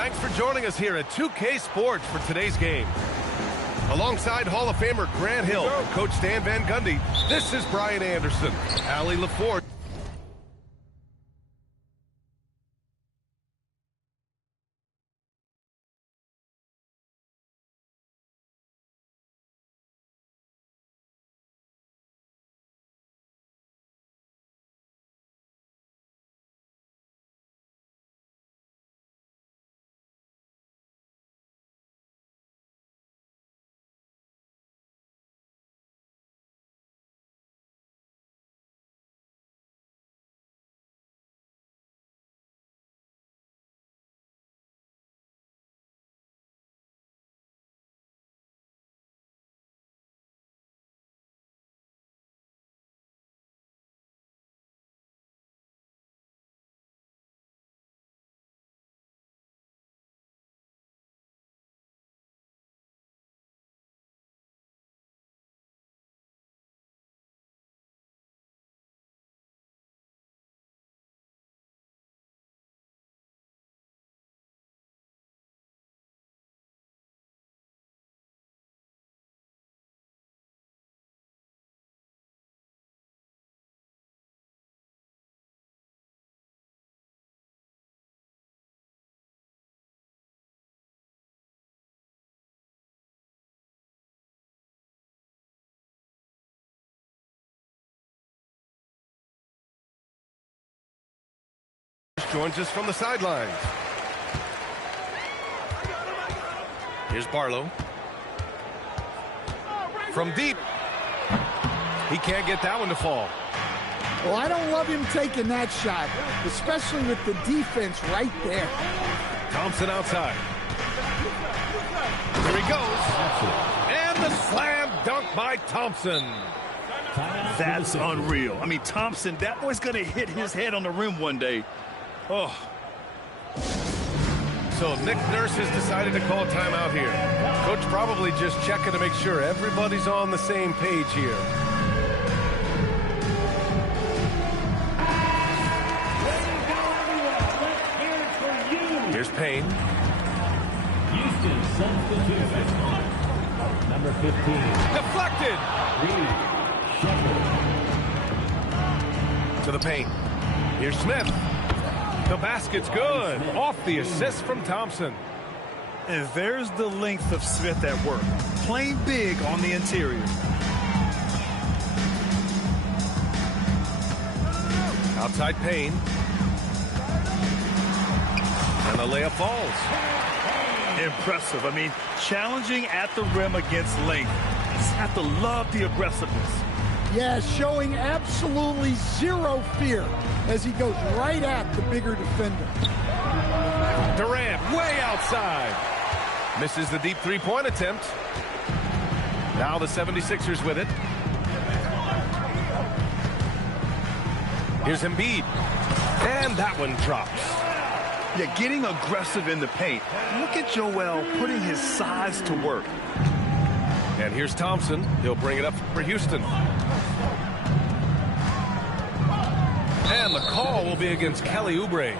Thanks for joining us here at 2K Sports for today's game. Alongside Hall of Famer Grant Hill and Coach Stan Van Gundy, this is Brian Anderson, Allie LaForge. Joins us from the sidelines. Here's Barlow. From deep. He can't get that one to fall. Well, I don't love him taking that shot, especially with the defense right there. Thompson outside. Here he goes. And the slam dunk by Thompson. That's unreal. I mean, Thompson, that boy's going to hit his head on the rim one day. Oh. So Nick Nurse has decided to call timeout here. Coach probably just checking to make sure everybody's on the same page here. Here's Payne. Houston substitute. Number 15. Deflected. To the paint. Here's Smith. The basket's good. Off the assist from Thompson. And there's the length of Smith at work. Playing big on the interior. Outside Payne. And the layup falls. Impressive. I mean, challenging at the rim against length. You just have to love the aggressiveness. Yeah, showing absolutely zero fear as he goes right at the bigger defender. Durant way outside. Misses the deep three-point attempt. Now the 76ers with it. Here's Embiid. And that one drops. Yeah, getting aggressive in the paint. Look at Joel putting his size to work. And here's Thompson. He'll bring it up for Houston. And the call will be against Kelly Oubre.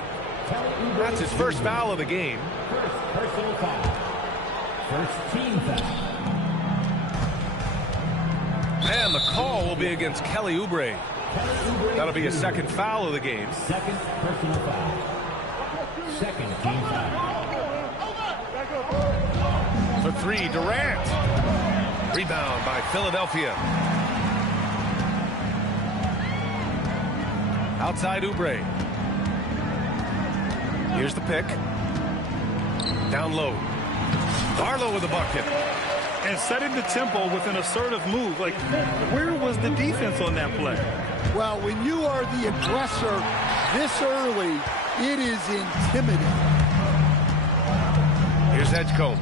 That's his first foul of the game. First personal foul. First team foul. And the call will be against Kelly Oubre. That'll be his second foul of the game. Second personal foul. Second team foul. For three, Durant. Rebound by Philadelphia. Outside Oubre. Here's the pick. Down low. Barlow with the bucket. And setting the tempo with an assertive move. Like, where was the defense on that play? Well, when you are the aggressor this early, it is intimidating. Here's Edgecombe.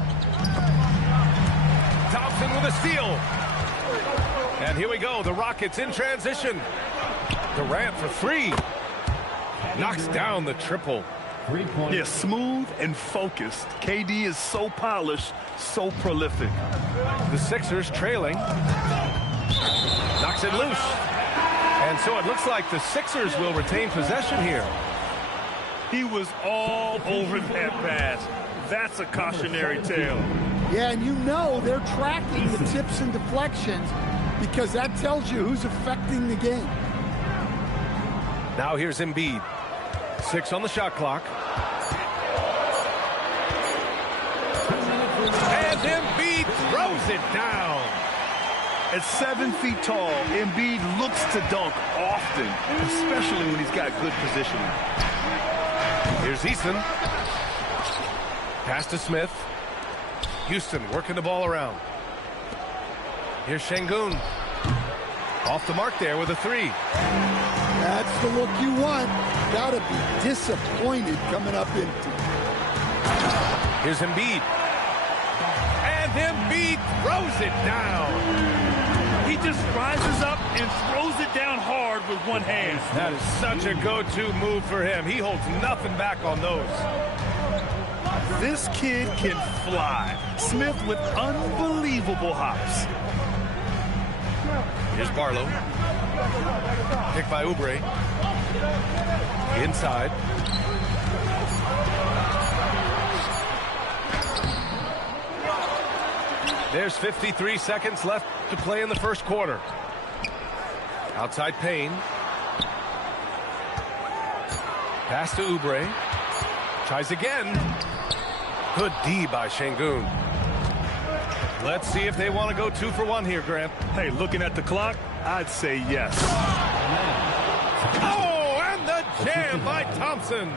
Thompson with a steal. And here we go. The Rockets in transition. Durant for three. Knocks down the triple. 3 points. Yeah, smooth and focused. KD is so polished, so prolific. The Sixers trailing. Knocks it loose. And so it looks like the Sixers will retain possession here. He was all over that pass. That's a cautionary tale. Yeah, and you know they're tracking the tips and deflections because that tells you who's affecting the game. Now here's Embiid. 6 on the shot clock. And Embiid throws it down. At 7 feet tall, Embiid looks to dunk often, especially when he's got good positioning. Here's Eason. Pass to Smith. Houston working the ball around. Here's Şengün. Off the mark there with a 3. That's the look you want. Gotta be disappointed coming up empty. Here's Embiid. And Embiid throws it down. He just rises up and throws it down hard with one hand. That is such a go-to move for him. He holds nothing back on those. This kid can fly. Smith with unbelievable hops. Here's Barlow. Picked by Oubre. Inside. There's 53 seconds left to play in the first quarter. Outside Payne. Pass to Oubre. Tries again. Good D by Şengün. Let's see if they want to go 2 for 1 here, Grant. Hey, looking at the clock, I'd say yes. Oh, and the jam by Thompson.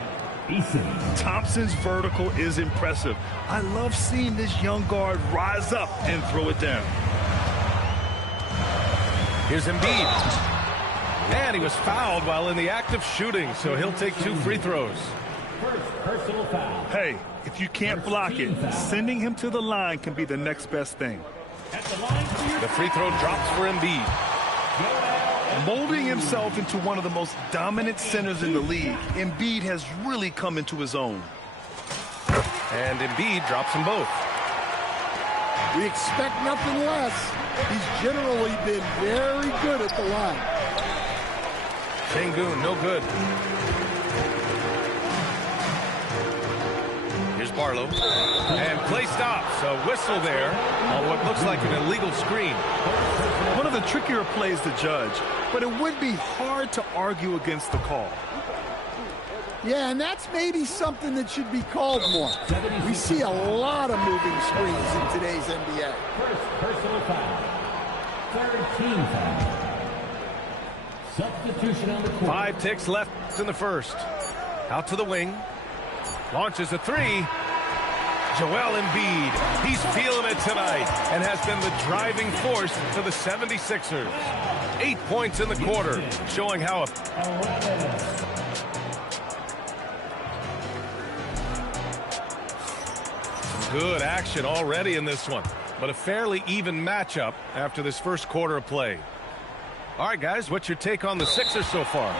Thompson's vertical is impressive. I love seeing this young guard rise up and throw it down. Here's Embiid. And he was fouled while in the act of shooting, so he'll take 2 free throws. First personal foul. Hey, if you can't block it, sending him to the line can be the next best thing. At the line for your The free throw drops for Embiid. Molding himself into one of the most dominant centers in the league, Embiid has really come into his own. And Embiid drops them both. We expect nothing less. He's generally been very good at the line. Şengün, no good. Here's Barlow. And play stops. A whistle there on what looks like an illegal screen. One of the trickier plays to judge, but it would be hard to argue against the call. Yeah, and that's maybe something that should be called more. We see a lot of moving screens in today's NBA. first personal foul. Third team foul. Substitution on the court. 5 ticks left in the first. Out to the wing. Launches a 3. Joel Embiid. He's feeling it tonight and has been the driving force for the 76ers. 8 points in the quarter, showing how good action already in this one, but a fairly even matchup after this first quarter of play. All right, guys, what's your take on the Sixers so far?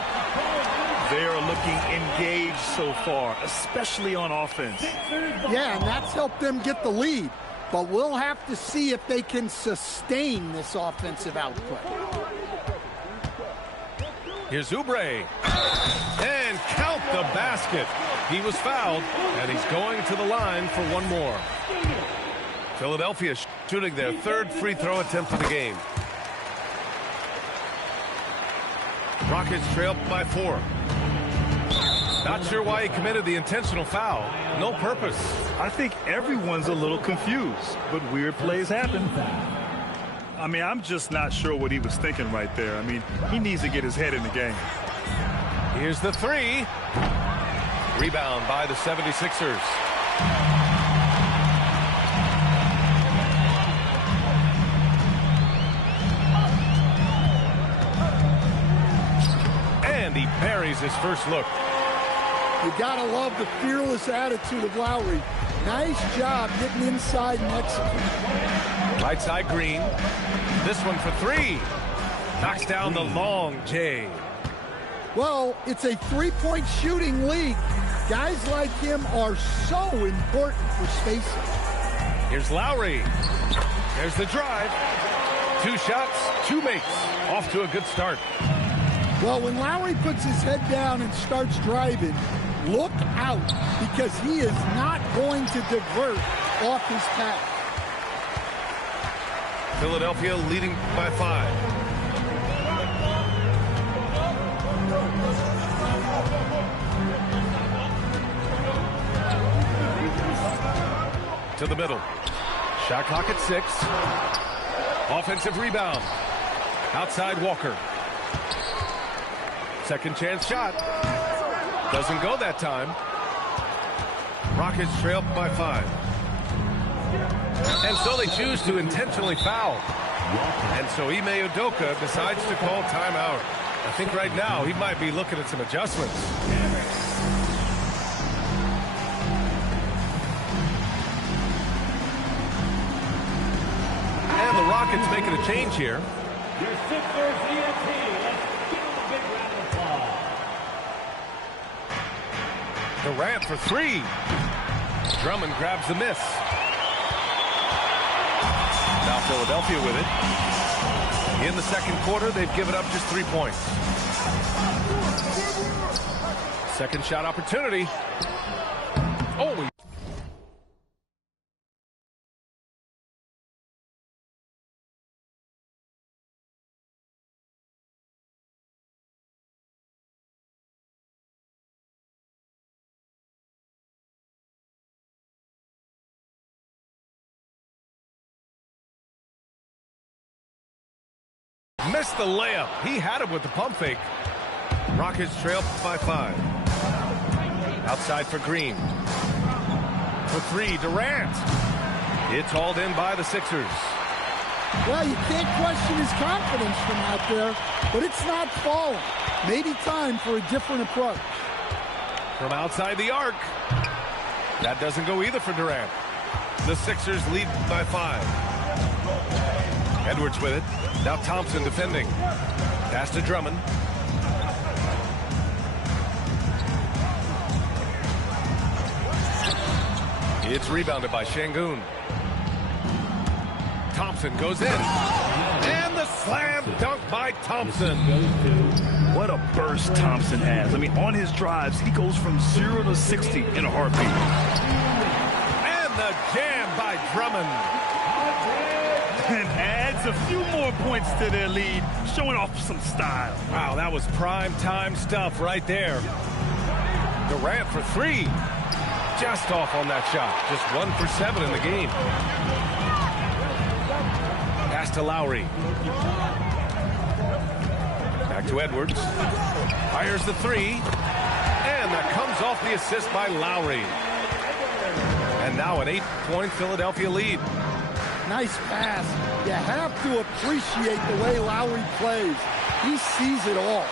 They are looking engaged so far, especially on offense. Yeah, and that's helped them get the lead. But we'll have to see if they can sustain this offensive output. Here's Oubre. And count the basket. He was fouled, and he's going to the line for one more. Philadelphia shooting their 3rd free throw attempt of the game. Rockets trail by 4. Not sure why he committed the intentional foul. No purpose. I think everyone's a little confused, but weird plays happen. I mean, I'm just not sure what he was thinking right there. I mean, he needs to get his head in the game. Here's the 3. Rebound by the 76ers. And he buries his first look. You gotta love the fearless attitude of Lowry. Nice job getting inside and executing. Right side Green. This one for 3. Knocks down the long J. Well, it's a three-point shooting league. Guys like him are so important for spacing. Here's Lowry. There's the drive. 2 shots, 2 makes. Off to a good start. Well, when Lowry puts his head down and starts driving, look out, because he is not going to divert off his path. Philadelphia leading by 5. To the middle. Shot clock at 6. Offensive rebound. Outside Walker. Second chance shot. Doesn't go that time. Rockets trail by 5. And so they choose to intentionally foul. And so Ime Udoka decides to call timeout. I think right now he might be looking at some adjustments. And the Rockets making a change here. Your Sixers ENT. Let's give them a big round of applause. Durant for 3. Drummond grabs the miss. Now Philadelphia with it. In the second quarter, they've given up just 3 points. Second shot opportunity. Oh, missed the layup. He had it with the pump fake. Rockets trail by 5. Outside for Green. For 3, Durant. It's hauled in by the Sixers. Well, you can't question his confidence from out there, but it's not falling. Maybe time for a different approach. From outside the arc. That doesn't go either for Durant. The Sixers lead by 5. Edwards with it. Now Thompson defending. Pass to Drummond. It's rebounded by Şengün. Thompson goes in. And the slam dunk by Thompson. What a burst Thompson has. I mean, on his drives, he goes from 0 to 60 in a heartbeat. And the jam by Drummond. And adds a few more points to their lead, showing off some style. Wow, that was prime time stuff right there. Durant for 3. Just off on that shot. Just 1 for 7 in the game. Pass to Lowry. Back to Edwards. Fires the 3. And that comes off the assist by Lowry. And now an 8-point Philadelphia lead. Nice pass. You have to appreciate the way Lowry plays. He sees it all.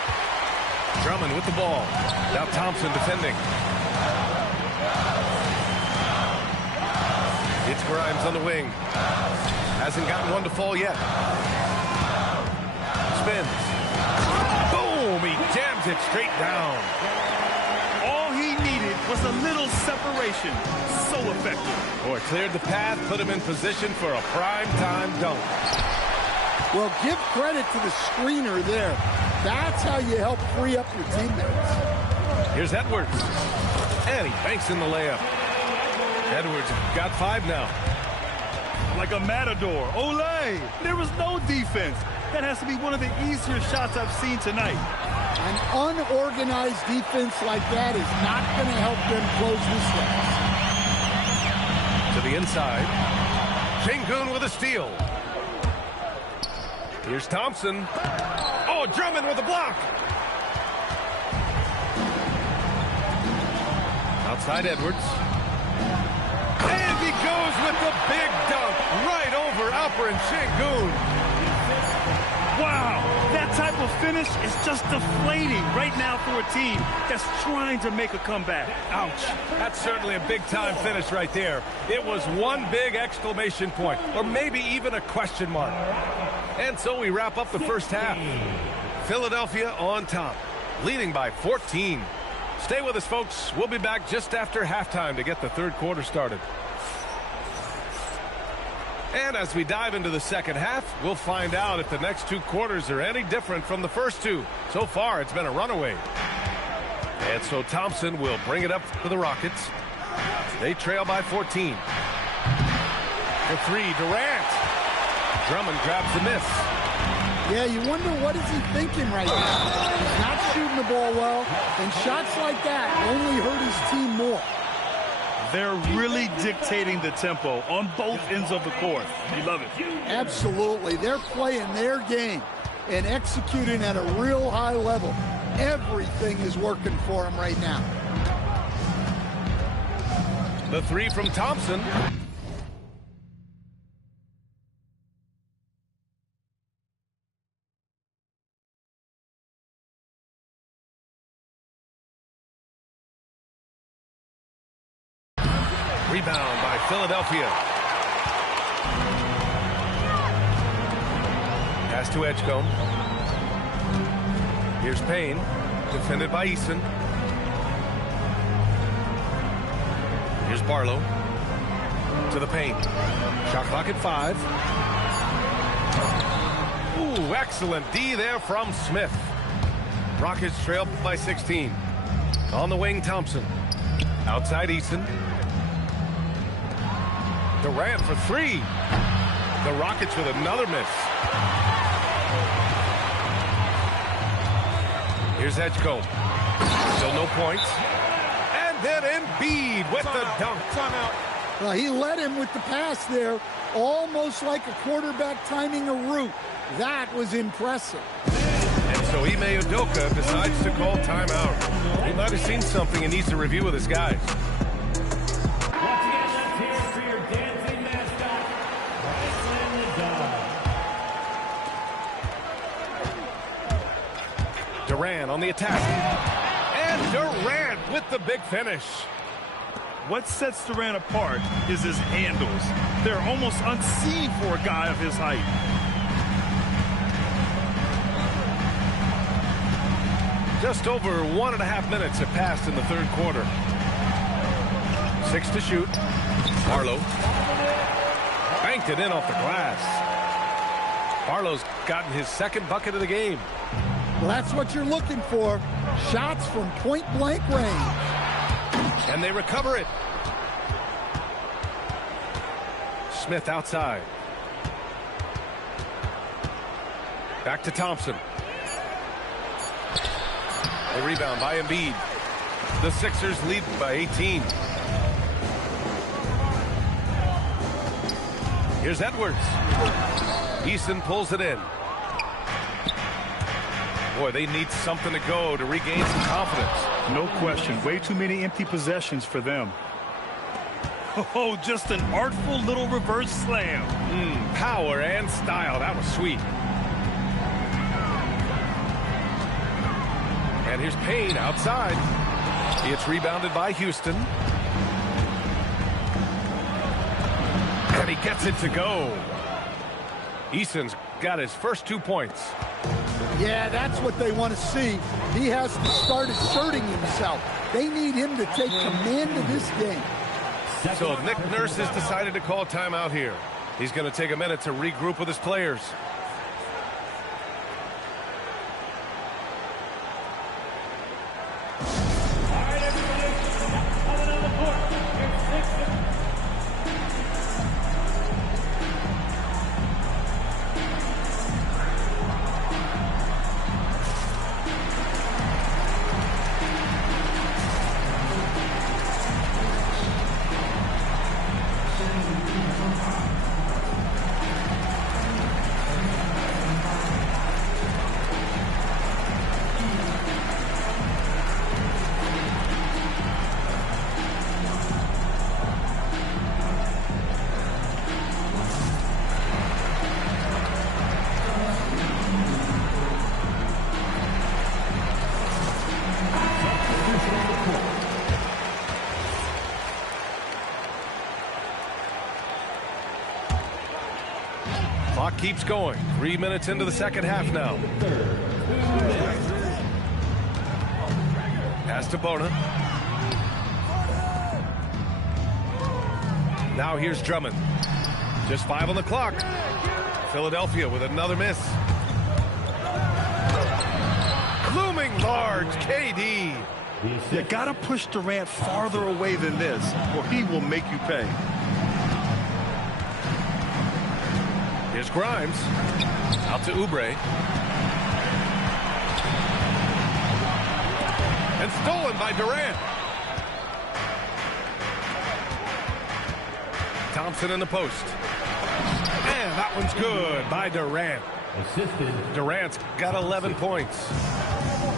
Drummond with the ball. Now Thompson defending. It's Grimes on the wing. Hasn't gotten one to fall yet. Spins. Boom! He jams it straight down. All he needed was a little separation. So effective. Boy, cleared the path, put him in position for a prime-time dunk. Well, give credit to the screener there. That's how you help free up your teammates. Here's Edwards. And he banks in the layup. Edwards got 5 now. Like a matador. Olé! There was no defense. That has to be one of the easier shots I've seen tonight. An unorganized defense like that is not going to help them close this gap. To the inside. Şengün with a steal. Here's Thompson. Oh, Drummond with a block. Outside Edwards. And he goes with the big dunk right over Alperen Şengün. Wow, that type of finish is just deflating right now for a team that's trying to make a comeback. Ouch. That's certainly a big-time finish right there. It was one big exclamation point, or maybe even a question mark. And so we wrap up the first half. Philadelphia on top, leading by 14. Stay with us, folks. We'll be back just after halftime to get the third quarter started. And as we dive into the second half, we'll find out if the next 2 quarters are any different from the first 2. So far, it's been a runaway. And so Thompson will bring it up for the Rockets. They trail by 14. For three, Durant. Drummond grabs the miss. Yeah, you wonder what is he thinking right now. He's not shooting the ball well, and shots like that only hurt his team more. They're really dictating the tempo on both ends of the court. You love it. Absolutely. They're playing their game and executing at a real high level. Everything is working for them right now. The three from Thompson. Rebound by Philadelphia. Pass to Edgecombe. Here's Payne, defended by Eason. Here's Barlow to the paint. Shot clock at 5. Ooh, excellent D there from Smith. Rockets trail by 16. On the wing, Thompson. Outside Eason. Durant for three. The Rockets with another miss. Here's Edgecombe. Still no points. And then Embiid with the dunk. Timeout. Well, he led him with the pass there, almost like a quarterback timing a route. That was impressive. And so Ime Udoka decides to call timeout. He might have seen something and needs to review with his guys. Durant on the attack. And Durant with the big finish. What sets Durant apart is his handles. They're almost unseen for a guy of his height. Just over 1.5 minutes have passed in the third quarter. 6 to shoot. Barlow banked it in off the glass. Barlow's gotten his second bucket of the game. Well, that's what you're looking for. Shots from point-blank range. And they recover it. Smith outside. Back to Thompson. The rebound by Embiid. The Sixers lead by 18. Here's Edwards. Eason pulls it in. Boy, they need something to go to regain some confidence. No question. Way too many empty possessions for them. Oh, just an artful little reverse slam. Power and style. That was sweet. And here's Payne outside. It's rebounded by Houston. And he gets it to go. Eason's got his first 2 points. Yeah, that's what they want to see. He has to start asserting himself. They need him to take command of this game. So Nick Nurse has decided to call timeout here. He's going to take a minute to regroup with his players. Clock keeps going. 3 minutes into the second half now. Pass to Bona. Now here's Drummond. Just 5 on the clock. Philadelphia with another miss. Looming large, KD. You got to push Durant farther away than this, or he will make you pay. Here's Grimes. Out to Oubre. And stolen by Durant. Thompson in the post. And that one's good by Durant. Durant's got 11 points.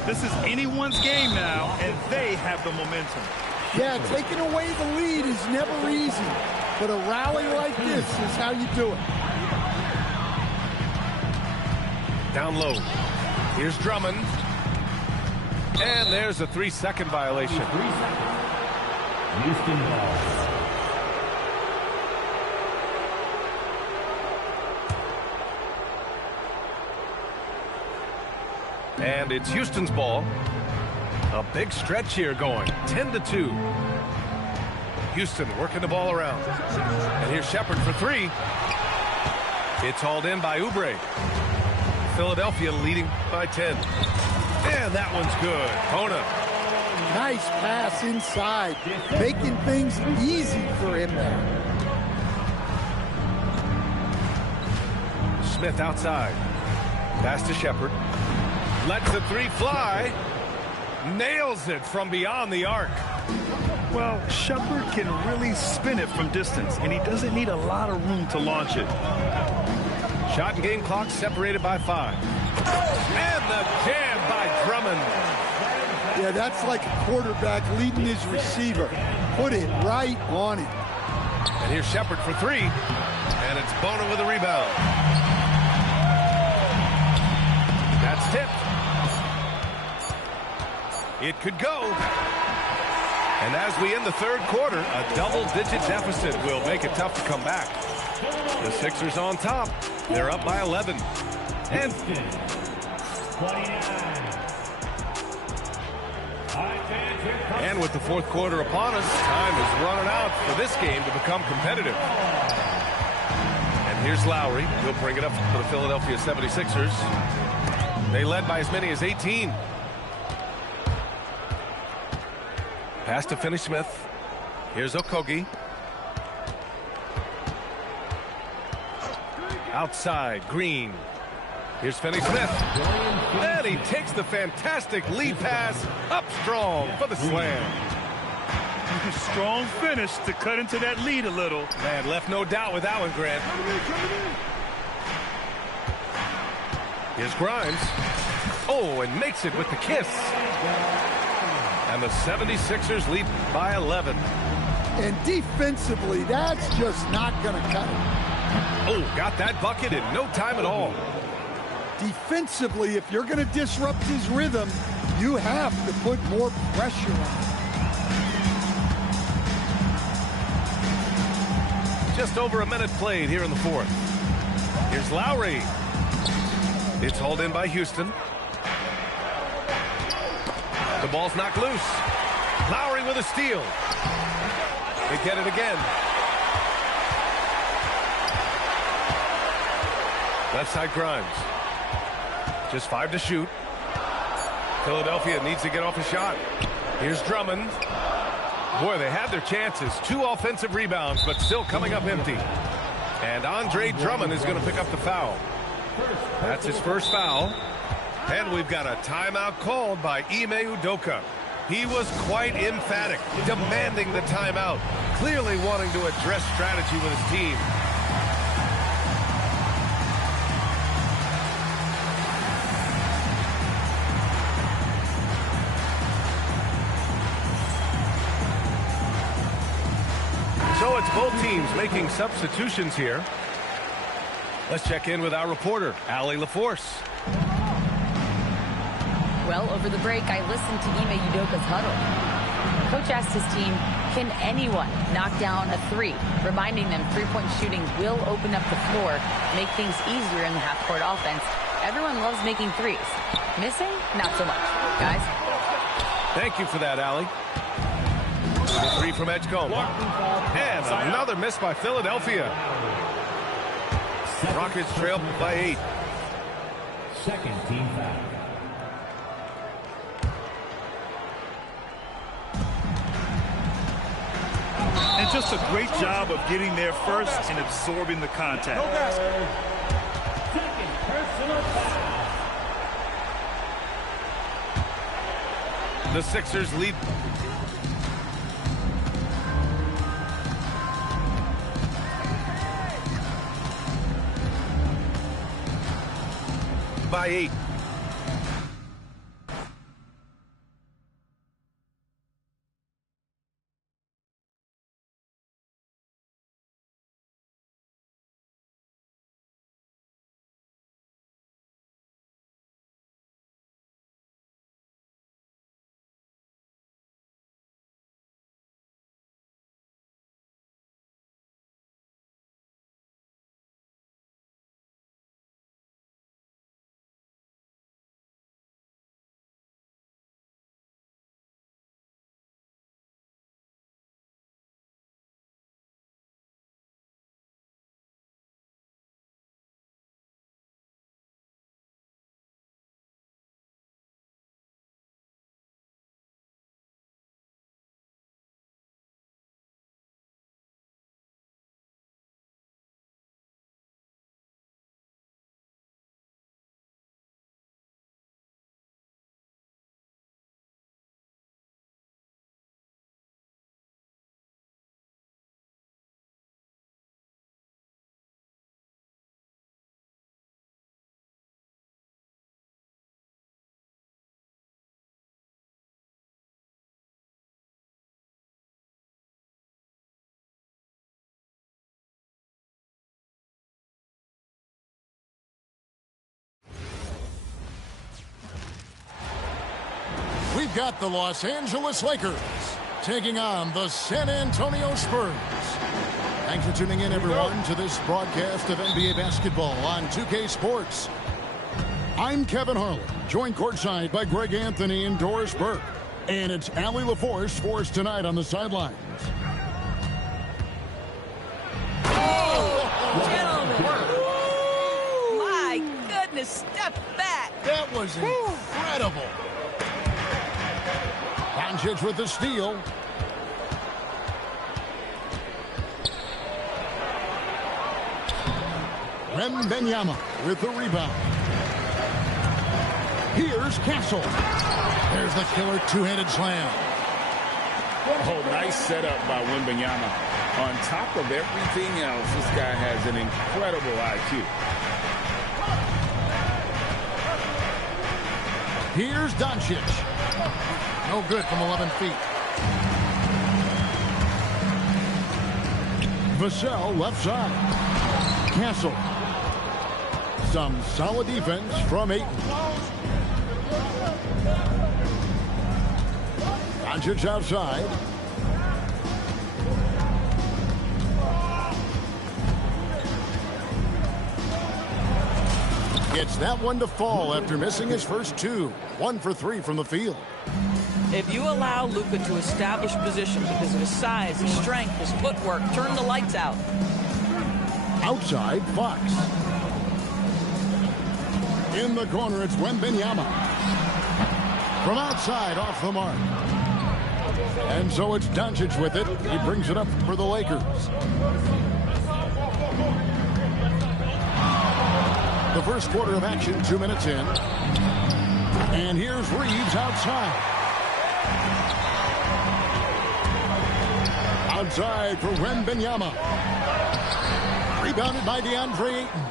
This is anyone's game now, and they have the momentum. Yeah, taking away the lead is never easy, but a rally like this is how you do it. Down low. Here's Drummond. And there's a 3-second violation. Houston ball. And it's Houston's ball. A big stretch here going. 10-2. Houston working the ball around. And here's Shepherd for 3. It's hauled in by Oubre. Philadelphia leading by 10. And that one's good. Kona. Nice pass inside, making things easy for him there. Smith outside. Pass to Shepherd. Lets the 3 fly. Nails it from beyond the arc. Well, Shepherd can really spin it from distance, and he doesn't need a lot of room to launch it. Shot and game clock separated by 5. And the jam by Drummond. Yeah, that's like a quarterback leading his receiver. Put it right on it. And here's Shepherd for 3. And it's Bona with a rebound. That's tipped. It could go. And as we end the third quarter, a double-digit deficit will make it tough to come back. The Sixers on top. They're up by 11. And 29. And with the fourth quarter upon us, time is running out for this game to become competitive. And here's Lowry. He'll bring it up for the Philadelphia 76ers. They led by as many as 18. Pass to Finney-Smith. Here's Okogie. Outside, Green. Here's Finney-Smith. And he takes the fantastic lead pass up strong for the slam. Strong finish to cut into that lead a little. Man, left no doubt with that one, Grant. Here's Grimes. Oh, and makes it with the kiss. And the 76ers lead by 11. And defensively, that's just not going to cut it. Oh, got that bucket in no time at all. Defensively, if you're going to disrupt his rhythm, you have to put more pressure on him. Just over a minute played here in the fourth. Here's Lowry. It's hauled in by Houston. The ball's knocked loose. Lowry with a steal. They get it again. Left side Grimes. Just 5 to shoot. Philadelphia needs to get off a shot. Here's Drummond. Boy, they had their chances. 2 offensive rebounds, but still coming up empty. And Andre Drummond is going to pick up the foul. That's his first foul. And we've got a timeout called by Ime Udoka. He was quite emphatic, demanding the timeout, clearly wanting to address strategy with his team. So it's both teams making substitutions here. Let's check in with our reporter, Allie LaForce. Well, over the break, I listened to Ime Udoka's huddle. Coach asked his team, can anyone knock down a 3? Reminding them three-point shooting will open up the floor, make things easier in the half-court offense. Everyone loves making 3s. Missing? Not so much. Guys? Thank you for that, Allie. The 3 from Edgecombe. And another miss by Philadelphia. Rockets trail by 8. Second team foul. And just a great job of getting there first and absorbing the contact. No basket. Second personal foul. The Sixers lead. By 8. We've got the Los Angeles Lakers taking on the San Antonio Spurs. Thanks for tuning in, everyone, to this broadcast of NBA basketball on 2K Sports. I'm Kevin Harlan, joined courtside by Greg Anthony and Doris Burke. And it's Allie LaForce for us tonight on the sidelines. Gentlemen. My goodness, step back. That was incredible. Doncic with the steal. Wembanyama with the rebound. Here's Castle. There's the killer two-handed slam. Oh, nice setup by Wembanyama. On top of everything else, this guy has an incredible IQ. Here's Doncic. No good from 11 feet. Vassell left side. Castle. Some solid defense from Ayton. Doncic outside. Gets that one to fall after missing his first two. 1 for 3 from the field. If you allow Luka to establish position because of his size, his strength, his footwork, turn the lights out. Outside, Fox. In the corner, it's Wembanyama. From outside, off the mark. And so it's Doncic with it. He brings it up for the Lakers. The first quarter of action, 2 minutes in. And here's Reeves outside. Outside for Wembanyama. Rebounded by DeAndre Ayton.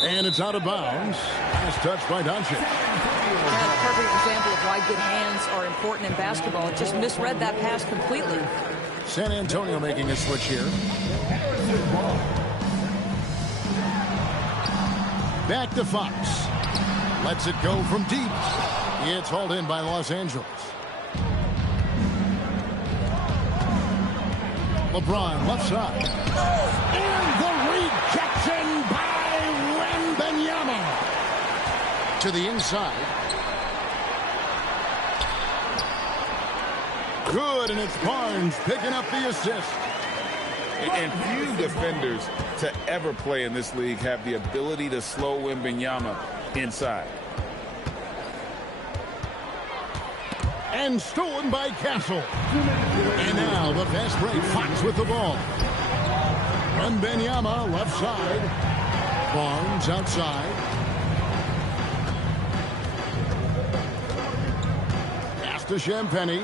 And it's out of bounds. Last touch by Doncic. That's a perfect example of why good hands are important in basketball. It just misread that pass completely. San Antonio making a switch here. Back to Fox. Lets it go from deep. It's hauled in by Los Angeles. LeBron left side. And the rejection by Wembanyama. To the inside. Good, and it's Barnes picking up the assist. And few defenders to ever play in this league have the ability to slow Wembanyama inside. And stolen by Castle. And now the fast break. Fox with the ball. Wembanyama left side. Barnes outside. Pass to Champagny.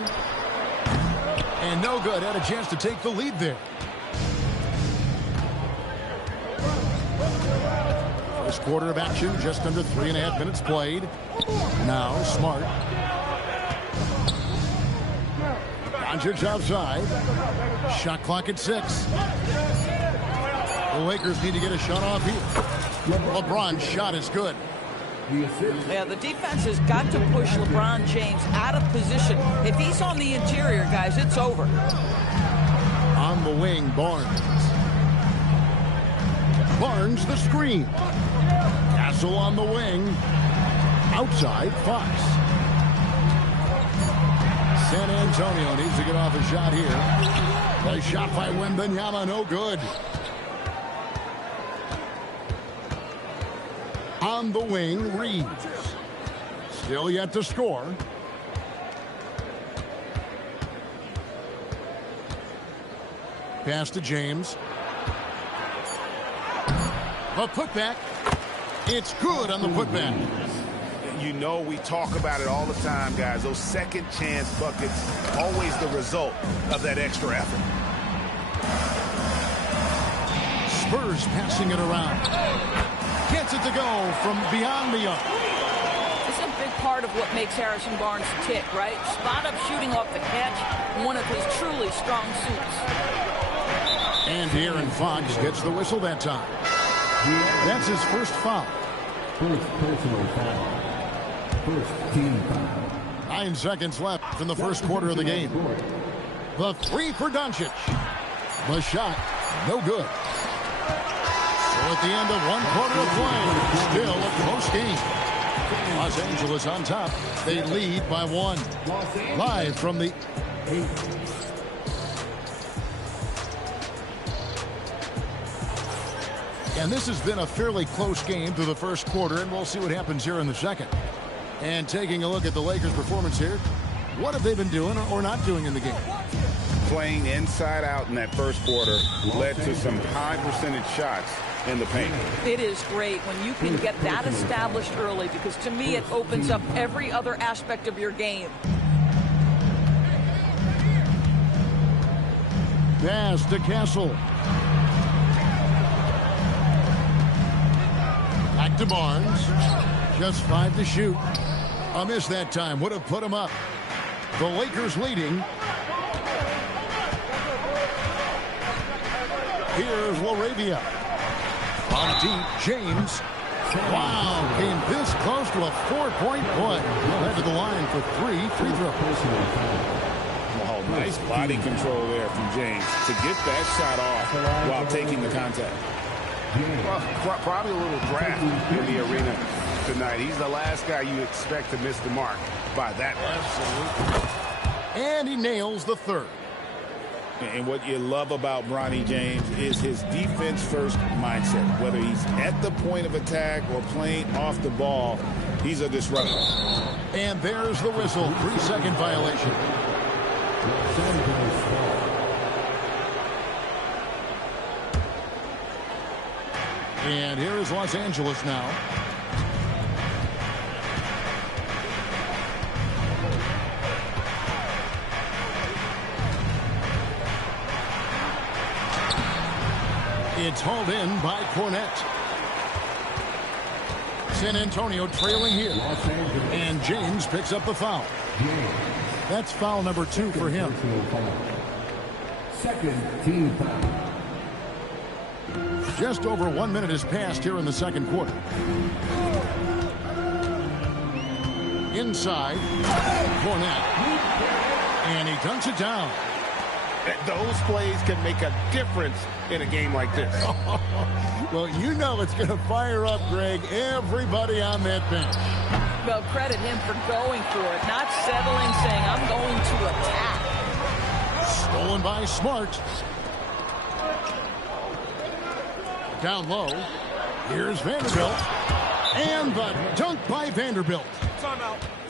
And no good. Had a chance to take the lead there. First quarter of action. Just under 3.5 minutes played. Now Smart. Doncic outside. Shot clock at 6. The Lakers need to get a shot off here. LeBron's shot is good. Yeah, the defense has got to push LeBron James out of position. If he's on the interior, guys, it's over. On the wing, Barnes. Barnes the screen. Castle on the wing. Outside, Fox. San Antonio needs to get off a shot here. The shot by Wembanyama, no good. On the wing, Reeves. Still yet to score. Pass to James. A putback. It's good on the putback. You know we talk about it all the time, guys. Those second chance buckets, always the result of that extra effort. Spurs passing it around. Gets it to go from beyond the arc. This is a big part of what makes Harrison Barnes tick, right? Spot up shooting off the catch, one of his truly strong suits. And Aaron Fox gets the whistle that time. That's his first foul. First personal foul. First team foul. 9 seconds left in the first quarter of the game. The three for Doncic. The shot, no good. So at the end of 1 quarter of play, still a close game. Los Angeles on top. They lead by 1. Live from the 8. And this has been a fairly close game through the first quarter, and we'll see what happens here in the second. And taking a look at the Lakers' performance here, what have they been doing or not doing in the game? Playing inside out in that first quarter led to some high percentage shots in the paint. It is great when you can get that established early, because to me it opens up every other aspect of your game. Pass to Castle. Back to Barnes. Just 5 to shoot. A miss that time. Would have put him up. The Lakers leading. Here's LaRavia. On deep, James. Wow, came this close to a 4-point play. Led to the line for 3 free throws. Oh, nice body control there from James to get that shot off while taking the contact. Well, probably a little draft in the arena tonight. He's the last guy you expect to miss the mark by that much. Absolutely. And he nails the third. And what you love about Bronny James is his defense-first mindset. Whether he's at the point of attack or playing off the ball, he's a disruptor. And there's the whistle. 3-second violation. And here is Los Angeles now. It's hauled in by Cornette. San Antonio trailing here. And James picks up the foul. That's foul number 2 for him. Second team foul. Just over 1 minute has passed here in the second quarter. Inside, Cornette. And he dunks it down. Those plays can make a difference in a game like this. Well, you know it's going to fire up, Greg, everybody on that bench. Well, credit him for going for it, not settling, saying, I'm going to attack. Stolen by Smart. Down low. Here's Vanderbilt. And the dunk by Vanderbilt.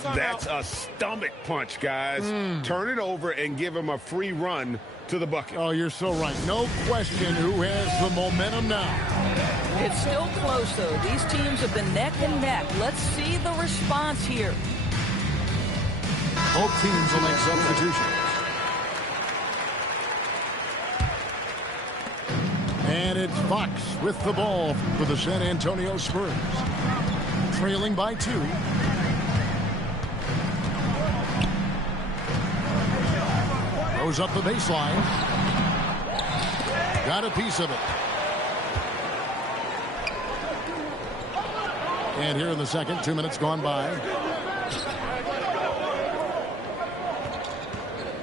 That's a stomach punch, guys. Turn it over and give him a free run to the bucket. Oh, you're so right. No question who has the momentum now. It's still close, though. These teams have been neck and neck. Let's see the response here. Both teams will make substitutions. And it's Fox with the ball for the San Antonio Spurs. Trailing by 2. Goes up the baseline. Got a piece of it. And here in the second, 2 minutes gone by.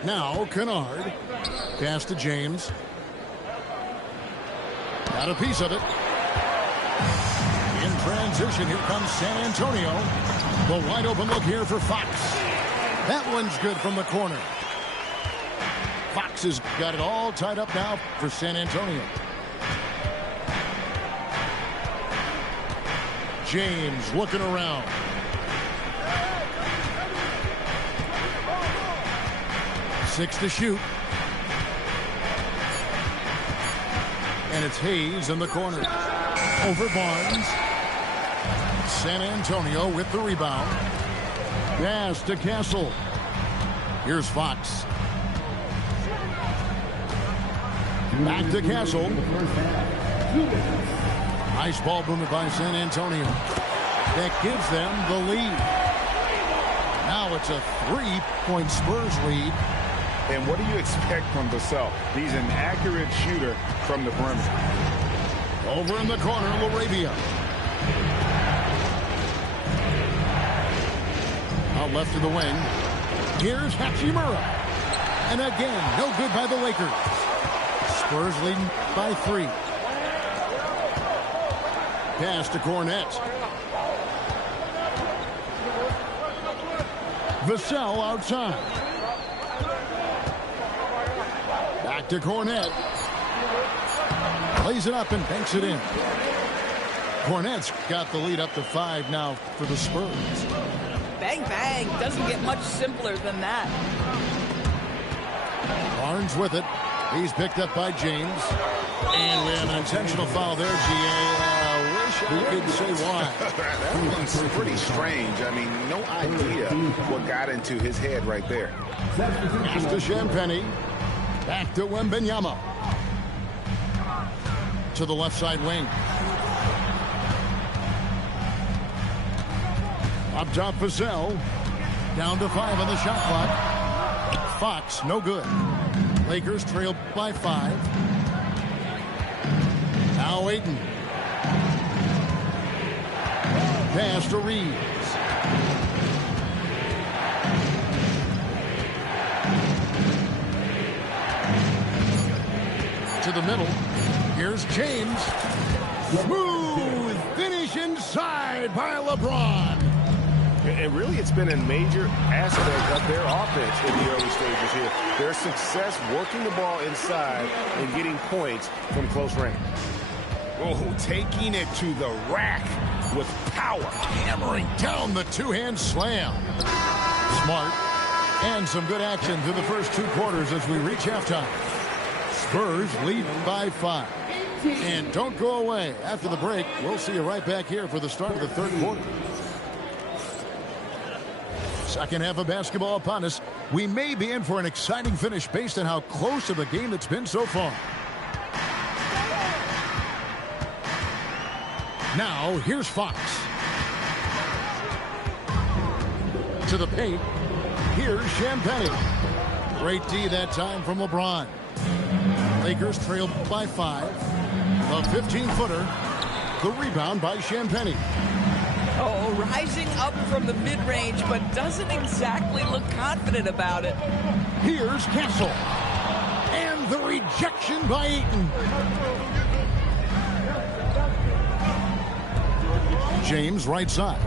Now Kennard. Pass to James. Got a piece of it. In transition, here comes San Antonio. The wide open look here for Fox. That one's good from the corner. Fox has got it all tied up now for San Antonio. James looking around. Six to shoot. And it's Hayes in the corner. Over Barnes. San Antonio with the rebound. Pass to Castle. Here's Fox. Back to Castle. Nice ball movement by San Antonio. That gives them the lead. Now it's a 3-point Spurs lead. And what do you expect from Vassell? He's an accurate shooter from the perimeter. Over in the corner, LaRavia. Out left to the wing. Here's Hachimura. And again, no good by the Lakers. Spurs leading by 3. Pass to Cornette. Vassell outside. Back to Cornette. Plays it up and banks it in. Cornette's got the lead up to 5 now for the Spurs. Bang, bang. Doesn't get much simpler than that. Barnes with it. He's picked up by James. And we have an intentional foul there, GA. Wish I could say why. That one's pretty strange. I mean, no idea what got into his head right there. Pass to Champagny. Back to Wembanyama. To the left side wing. Up top, Vassell. Down to 5 on the shot clock. Fox, no good. Lakers trail by 5. Now Ayton. Pass to Reeves. To the middle. Here's James. Smooth finish inside by LeBron. And really, it's been a major aspect of their offense in the early stages here. Their success working the ball inside and getting points from close range. Oh, taking it to the rack with power. Hammering down the two-hand slam. Smart. And some good action through the first 2 quarters as we reach halftime. Spurs lead by 5. And don't go away. After the break, we'll see you right back here for the start of the third quarter. Second half of basketball upon us. We may be in for an exciting finish based on how close of a game it's been so far. Now, here's Fox. To the paint. Here's Champagny. Great D that time from LeBron. Lakers trail by 5. A 15-footer. The rebound by Champagny. Oh, rising up from the mid-range, but doesn't exactly look confident about it. Here's Castle. And the rejection by Ayton. James right side.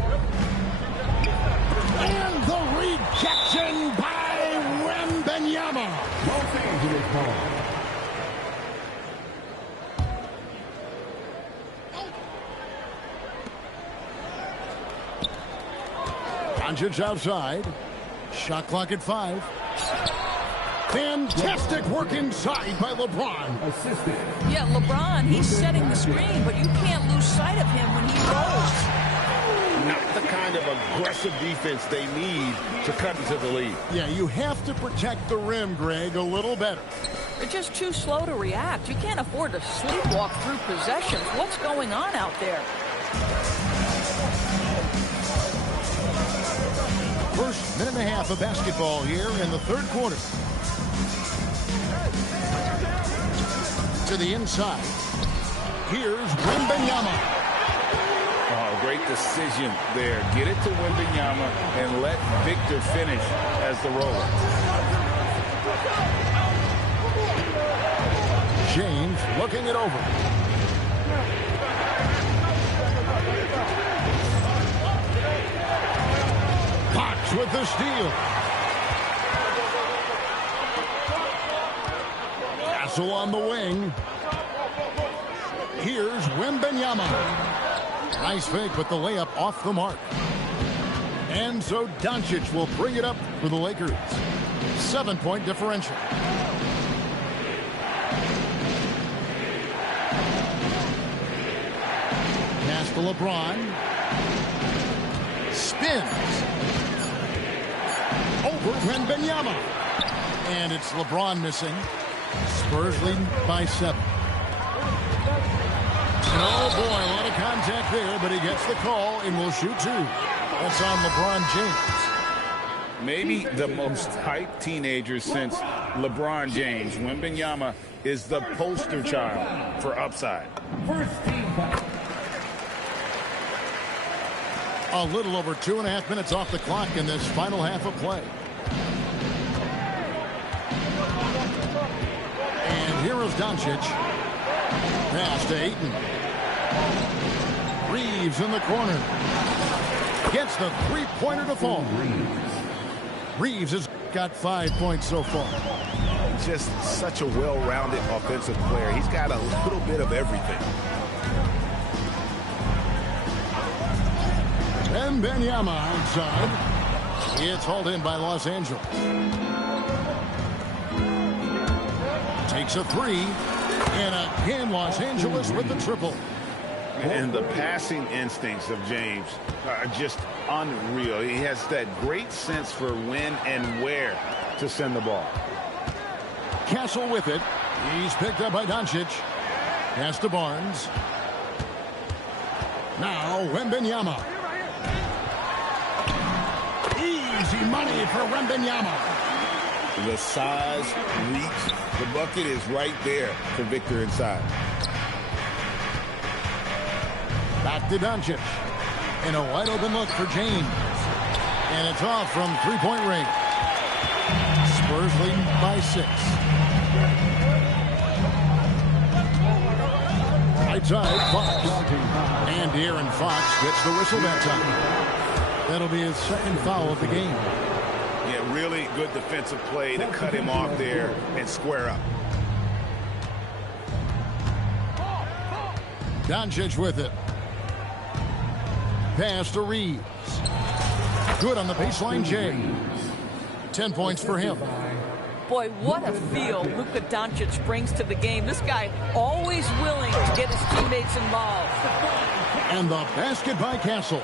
And the rejection by Wembanyama. Los Angeles ball. Doncic outside. Shot clock at 5. Fantastic work inside by LeBron. Assistant. Yeah, LeBron, he's setting the screen, but you can't lose sight of him when he rolls. Not the kind of aggressive defense they need to cut into the lead. Yeah, you have to protect the rim, Greg, a little better. They're just too slow to react. You can't afford to sleepwalk through possessions. What's going on out there? First minute and a half of basketball here in the third quarter. To the inside. Here's Wembanyama. Oh, great decision there. Get it to Wembanyama and let Victor finish as the roller. James looking it over. Fox with the steal. Castle on the wing. Here's Wembanyama. Nice fake, but the layup off the mark. And so Doncic will bring it up for the Lakers. 7-point differential. Pass to LeBron. Spins. Over Wembanyama. And it's LeBron missing. Spurs leading by 7. Oh, boy, a lot of contact there, but he gets the call and will shoot 2. That's on LeBron James. Maybe the most hyped teenager since LeBron James. Wembanyama is the poster child for upside. First team foul. A little over 2.5 minutes off the clock in this final half of play. And here is Doncic. Pass to Ayton. Reeves in the corner. Gets the three-pointer to fall. Reeves has got 5 points so far. Just such a well-rounded offensive player. He's got a little bit of everything. Wembanyama outside. It's hauled in by Los Angeles. Takes a 3. And again, Los Angeles with the triple. And the passing instincts of James are just unreal. He has that great sense for when and where to send the ball. Castle with it. He's picked up by Doncic. Pass to Barnes. Now Wembanyama. Easy money for Wembanyama. The size, reach, the bucket is right there for Victor inside. Back to Doncic. And a wide open look for James. And it's off from three-point range. Spurs leading by 6. Right side, Fox. And De'Aaron Fox gets the whistle that time. That'll be his second foul of the game. Yeah, really good defensive play to cut him off there and square up. Doncic with it. Pass to Reeves. Good on the baseline, Jay. 10 points for him. Boy, what a feel Luka Doncic brings to the game. This guy always willing to get his teammates involved. And the basket by Castle.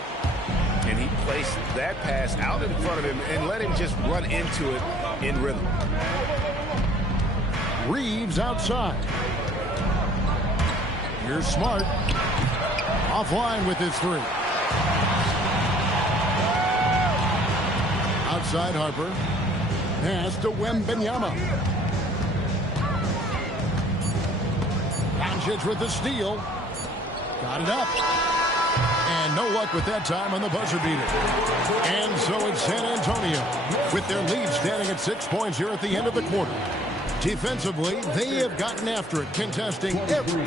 And he placed that pass out in front of him and let him just run into it in rhythm. Reeves outside. Here's Smart. Offline with his 3. Outside Harper. Pass to Wembanyama. Doncic with the steal. Got it up. And no luck with that time on the buzzer beater. And so it's San Antonio with their lead standing at 6 points here at the end of the quarter. Defensively, they have gotten after it, contesting every...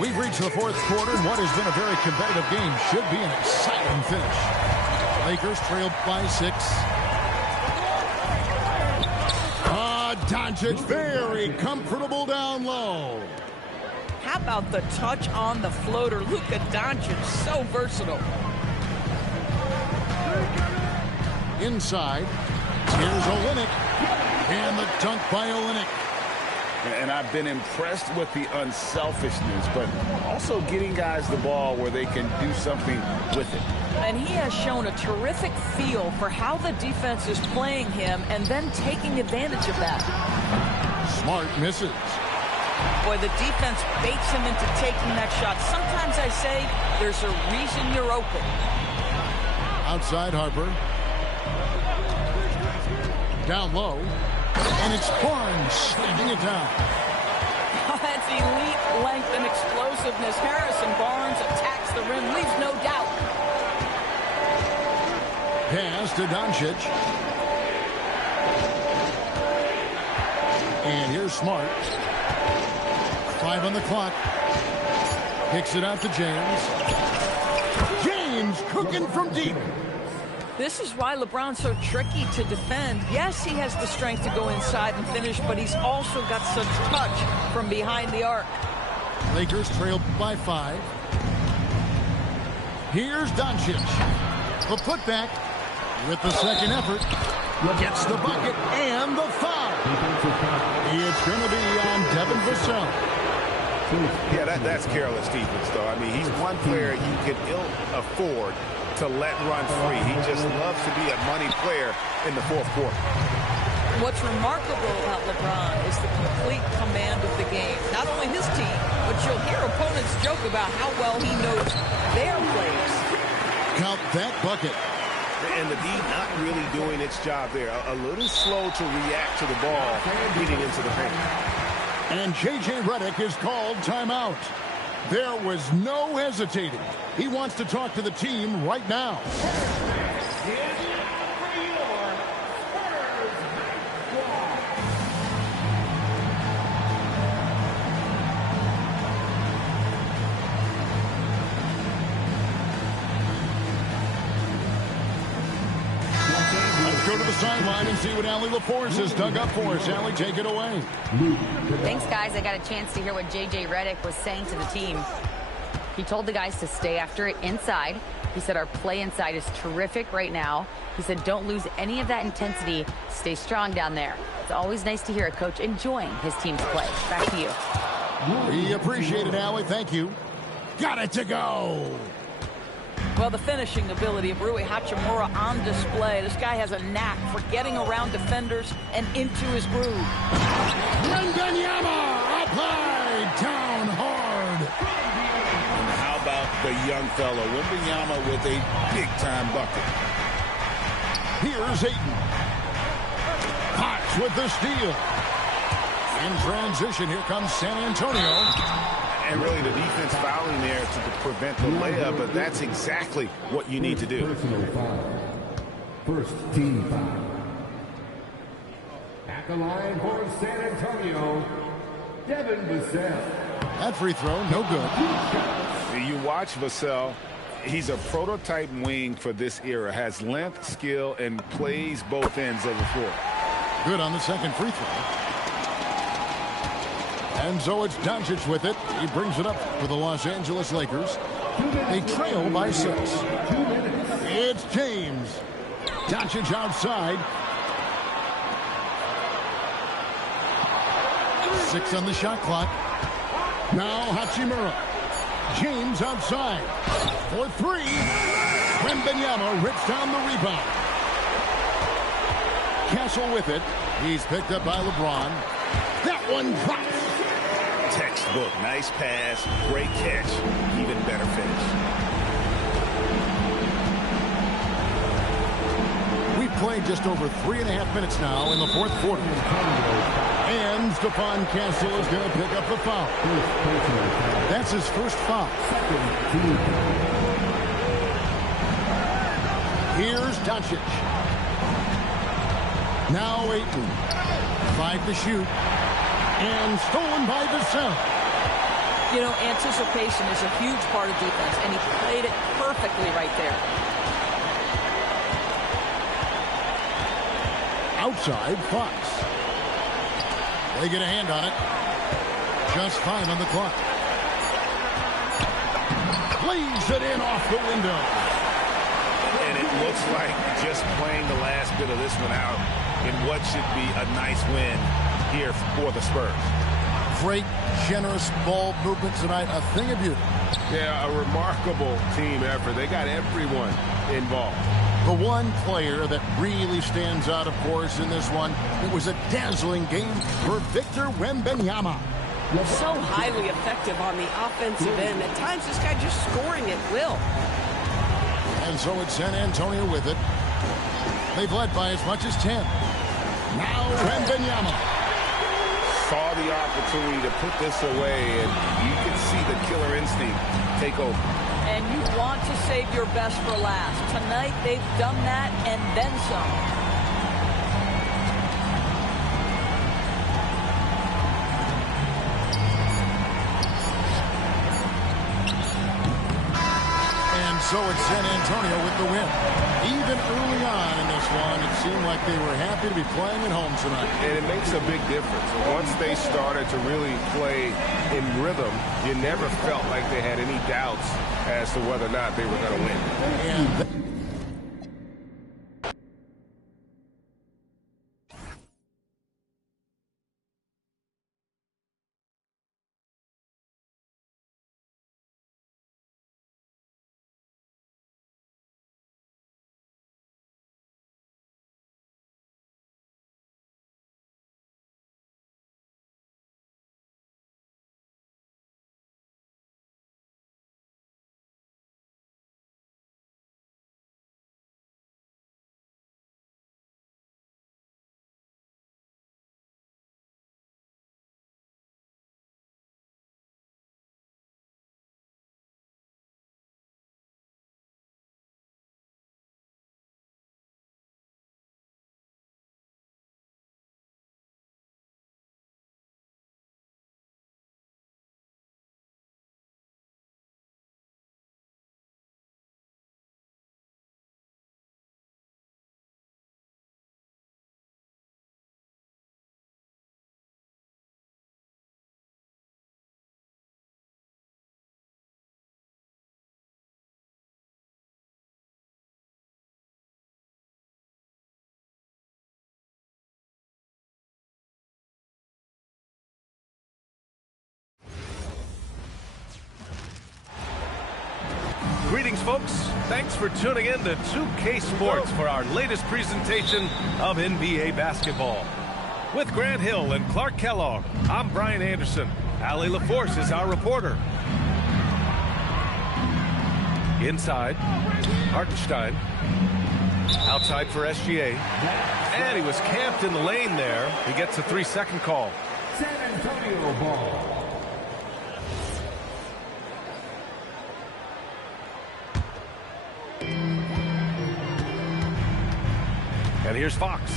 We've reached the fourth quarter, and what has been a very competitive game should be an exciting finish. Lakers trail by 6. Doncic very comfortable down low. How about the touch on the floater? Luka Doncic, so versatile. Inside, here's Olynyk, and the dunk by Olynyk. And I've been impressed with the unselfishness, but also getting guys the ball where they can do something with it. And he has shown a terrific feel for how the defense is playing him and then taking advantage of that. Smart misses. Boy, the defense baits him into taking that shot. Sometimes I say there's a reason you're open. Outside Harper. Down low. And it's Barnes snapping it down. That's elite length and explosiveness. Harrison Barnes attacks the rim, leaves no doubt. Pass to Doncic. And here's Smart. 5 on the clock. Kicks it out to James. James cooking from deep. This is why LeBron's so tricky to defend. Yes, he has the strength to go inside and finish, but he's also got such touch from behind the arc. Lakers trail by 5. Here's Doncic. The putback with the second effort. Gets the bucket and the foul. It's going to be on Devin Vassell. Yeah, that's careless defense, though. I mean, he's one player you can ill afford to let run free. He just loves to be a money player in the fourth quarter. What's remarkable about LeBron is the complete command of the game. Not only his team, but you'll hear opponents joke about how well he knows their plays. Count that bucket. And the D not really doing its job there. A little slow to react to the ball getting into the paint. And J.J. Redick is called timeout. There was no hesitating. He wants to talk to the team right now. Let's go to the sideline and see what Allie LaForce has dug up for us. Allie, take it away. Thanks, guys. I got a chance to hear what J.J. Redick was saying to the team. He told the guys to stay after it inside. He said our play inside is terrific right now. He said don't lose any of that intensity. Stay strong down there. It's always nice to hear a coach enjoying his team's play. Back to you. We appreciate it, Allie. Thank you. Got it to go. Well, the finishing ability of Rui Hachimura on display. This guy has a knack for getting around defenders and into his groove. Wembanyama applied down hard. How about the young fellow, Wembanyama, with a big-time bucket. Here's Ayton. Hawks with the steal. In transition, here comes San Antonio. And really the defense fouling there to prevent the layup, but that's exactly what you need to do. First team foul. At the line for San Antonio, Devin Vassell. That free throw, no good. You watch Vassell. He's a prototype wing for this era. Has length, skill, and plays both ends of the floor. Good on the second free throw. And so it's Doncic with it. He brings it up for the Los Angeles Lakers. They trail by 6. It's James. Doncic outside. 6 on the shot clock. Now Hachimura. James outside. For 3. Wembanyama rips down the rebound. Castle with it. He's picked up by LeBron. That one drops. Textbook. Nice pass. Great catch. Even better finish. We've played just over 3.5 minutes now in the fourth quarter. And Stephon Castle is going to pick up the foul. That's his first foul. Here's Doncic. Now Ayton. 5 to shoot. And stolen by Vassell. You know, anticipation is a huge part of defense, and he played it perfectly right there. Outside, Fox. They get a hand on it. Just 5 on the clock. Leaves it in off the window. And it looks like just playing the last bit of this one out in what should be a nice win here for the Spurs. Great, generous ball movement tonight. A thing of beauty. Yeah, a remarkable team effort. They got everyone involved. The one player that really stands out, of course, in this one, it was a dazzling game for Victor Wembanyama. So highly effective on the offensive end. At times, this guy just scoring at will. And so it's San Antonio with it. They've led by as much as 10. Now Wembanyama. Saw the opportunity to put this away, and you can see the killer instinct take over. And you want to save your best for last. Tonight, they've done that and then some. So it's San Antonio with the win. Even early on in this one, it seemed like they were happy to be playing at home tonight. And it makes a big difference. Once they started to really play in rhythm, you never felt like they had any doubts as to whether or not they were going to win. Greetings, folks. Thanks for tuning in to 2K Sports for our latest presentation of NBA basketball. With Grant Hill and Clark Kellogg, I'm Brian Anderson. Allie LaForce is our reporter. Inside, Hartenstein. Outside for SGA. And he was camped in the lane there. He gets a 3-second call. San Antonio ball. And here's Fox.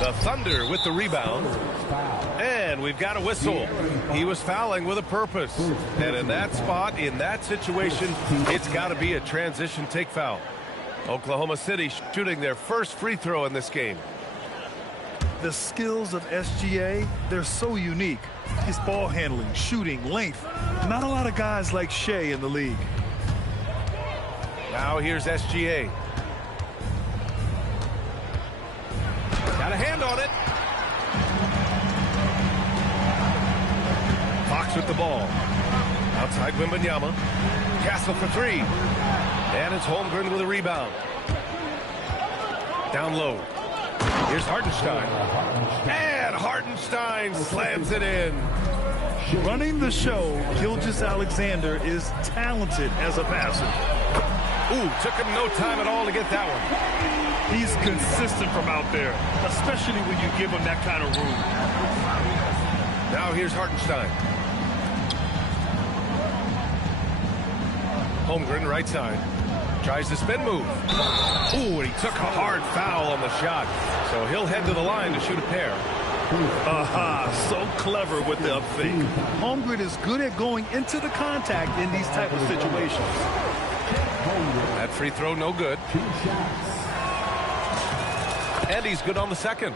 The Thunder with the rebound. And we've got a whistle. He was fouling with a purpose. And in that spot, in that situation, it's got to be a transition take foul. Oklahoma City shooting their first free throw in this game. The skills of SGA, they're so unique. His ball handling, shooting, length. Not a lot of guys like Shea in the league. Now here's SGA. Got a hand on it. Fox with the ball. Outside Wembanyama. Castle for three. And it's Holmgren with a rebound. Down low. Here's Hartenstein. And Hartenstein slams it in. Running the show, Gilgeous-Alexander is talented as a passer. Ooh, took him no time at all to get that one. He's consistent from out there, especially when you give him that kind of room. Now here's Hartenstein. Holmgren right side. Tries the spin move. Ooh, and he took a hard foul on the shot. So he'll head to the line to shoot a pair. Aha, so clever with the up fake. Holmgren is good at going into the contact in these type of situations. That free throw no good. And he's good on the second.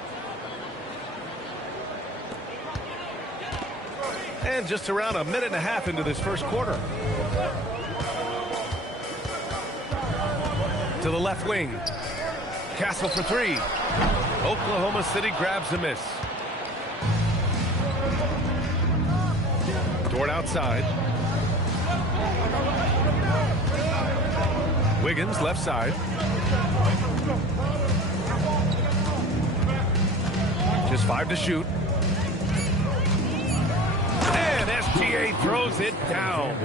And just around a minute and a half into this first quarter. To the left wing. Castle for three. Oklahoma City grabs a miss. Dort outside. Wiggins left side. Just 5 to shoot. And SGA throws it down.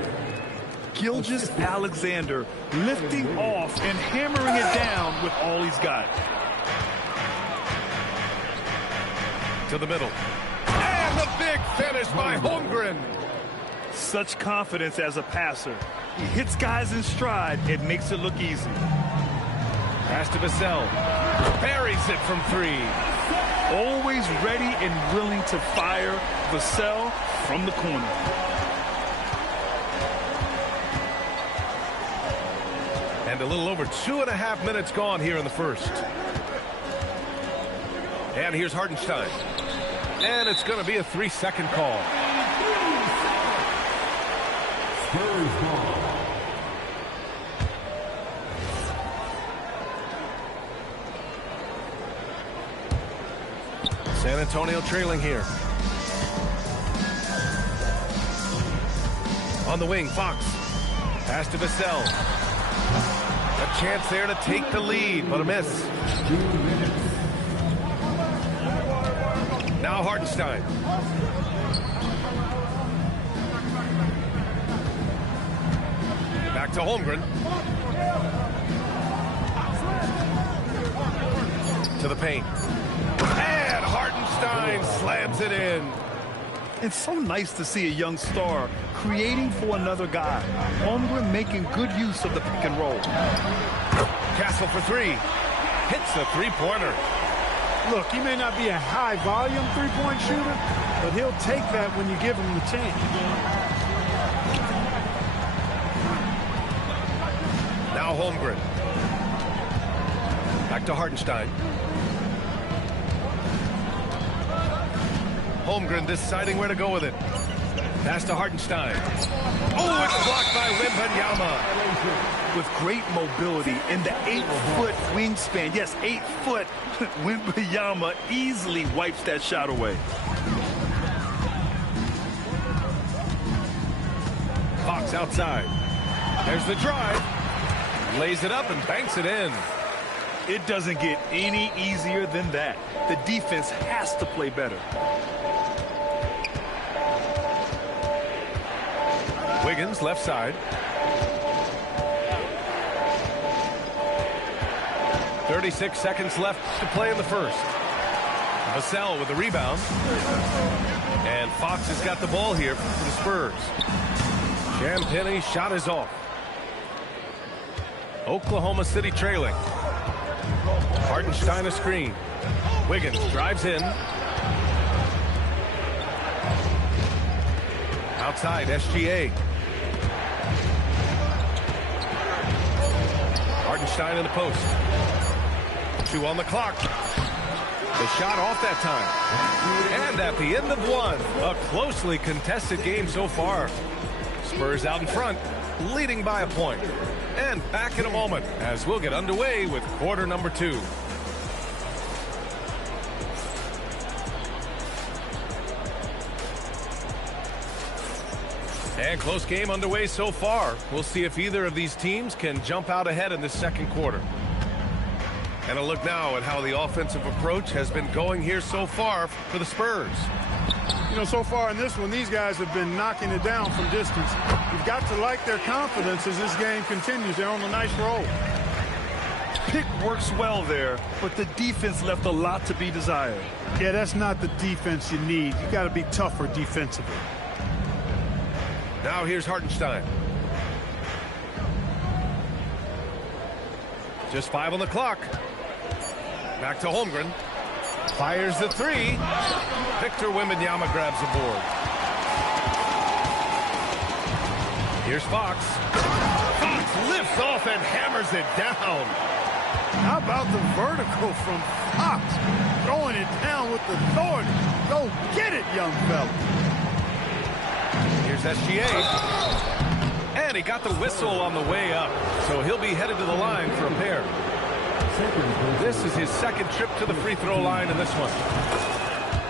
Gilgeous-Alexander lifting off and hammering it down with all he's got. To the middle. And the big finish by Holmgren. Such confidence as a passer. He hits guys in stride and makes it look easy. Pass to Vassell. Buries it from three. Always ready and willing to fire. Vassell from the corner. And a little over 2.5 minutes gone here in the first. And here's Hartenstein. And it's going to be a 3-second call. San Antonio trailing here. On the wing, Fox. Pass to Vassell. A chance there to take the lead, but a miss. Now Hartenstein. Back to Holmgren. To the paint. And Hartenstein slams it in. It's so nice to see a young star creating for another guy. Holmgren making good use of the pick and roll. Castle for three. Hits the three-pointer. Look, he may not be a high-volume three-point shooter, but he'll take that when you give him the chance. Now Holmgren. Back to Hartenstein. Holmgren deciding where to go with it. Pass to Hartenstein. Oh, it's blocked by Wembanyama. With great mobility and the 8-foot wingspan. Yes, 8 foot. Wembanyama easily wipes that shot away. Fox outside. There's the drive. Lays it up and banks it in. It doesn't get any easier than that. The defense has to play better. Wiggins left side. 36 seconds left to play in the first. Vassell with the rebound. And Fox has got the ball here for the Spurs. Champagne's shot is off. Oklahoma City trailing. Hartenstein a screen. Wiggins drives in. Outside, SGA. Hartenstein in the post. 2 on the clock. The shot off that time. And at the end of one, a closely contested game so far. Spurs out in front, leading by a point. And back in a moment as we'll get underway with quarter number 2. And close game underway so far. We'll see if either of these teams can jump out ahead in this second quarter. And a look now at how the offensive approach has been going here so far for the Spurs. You know, so far in this one, these guys have been knocking it down from distance. You've got to like their confidence as this game continues. They're on a nice roll. Pick works well there, but the defense left a lot to be desired. Yeah, that's not the defense you need. You got to be tougher defensively. Now here's Hartenstein. Just 5 on the clock. Back to Holmgren. Fires the 3. Victor Wembanyama grabs the board. Here's Fox. Fox lifts off and hammers it down. How about the vertical from Fox? Throwing it down with authority. Go get it, young fella. SGA. And he got the whistle on the way up. So he'll be headed to the line for a pair. This is his second trip to the free throw line in this one.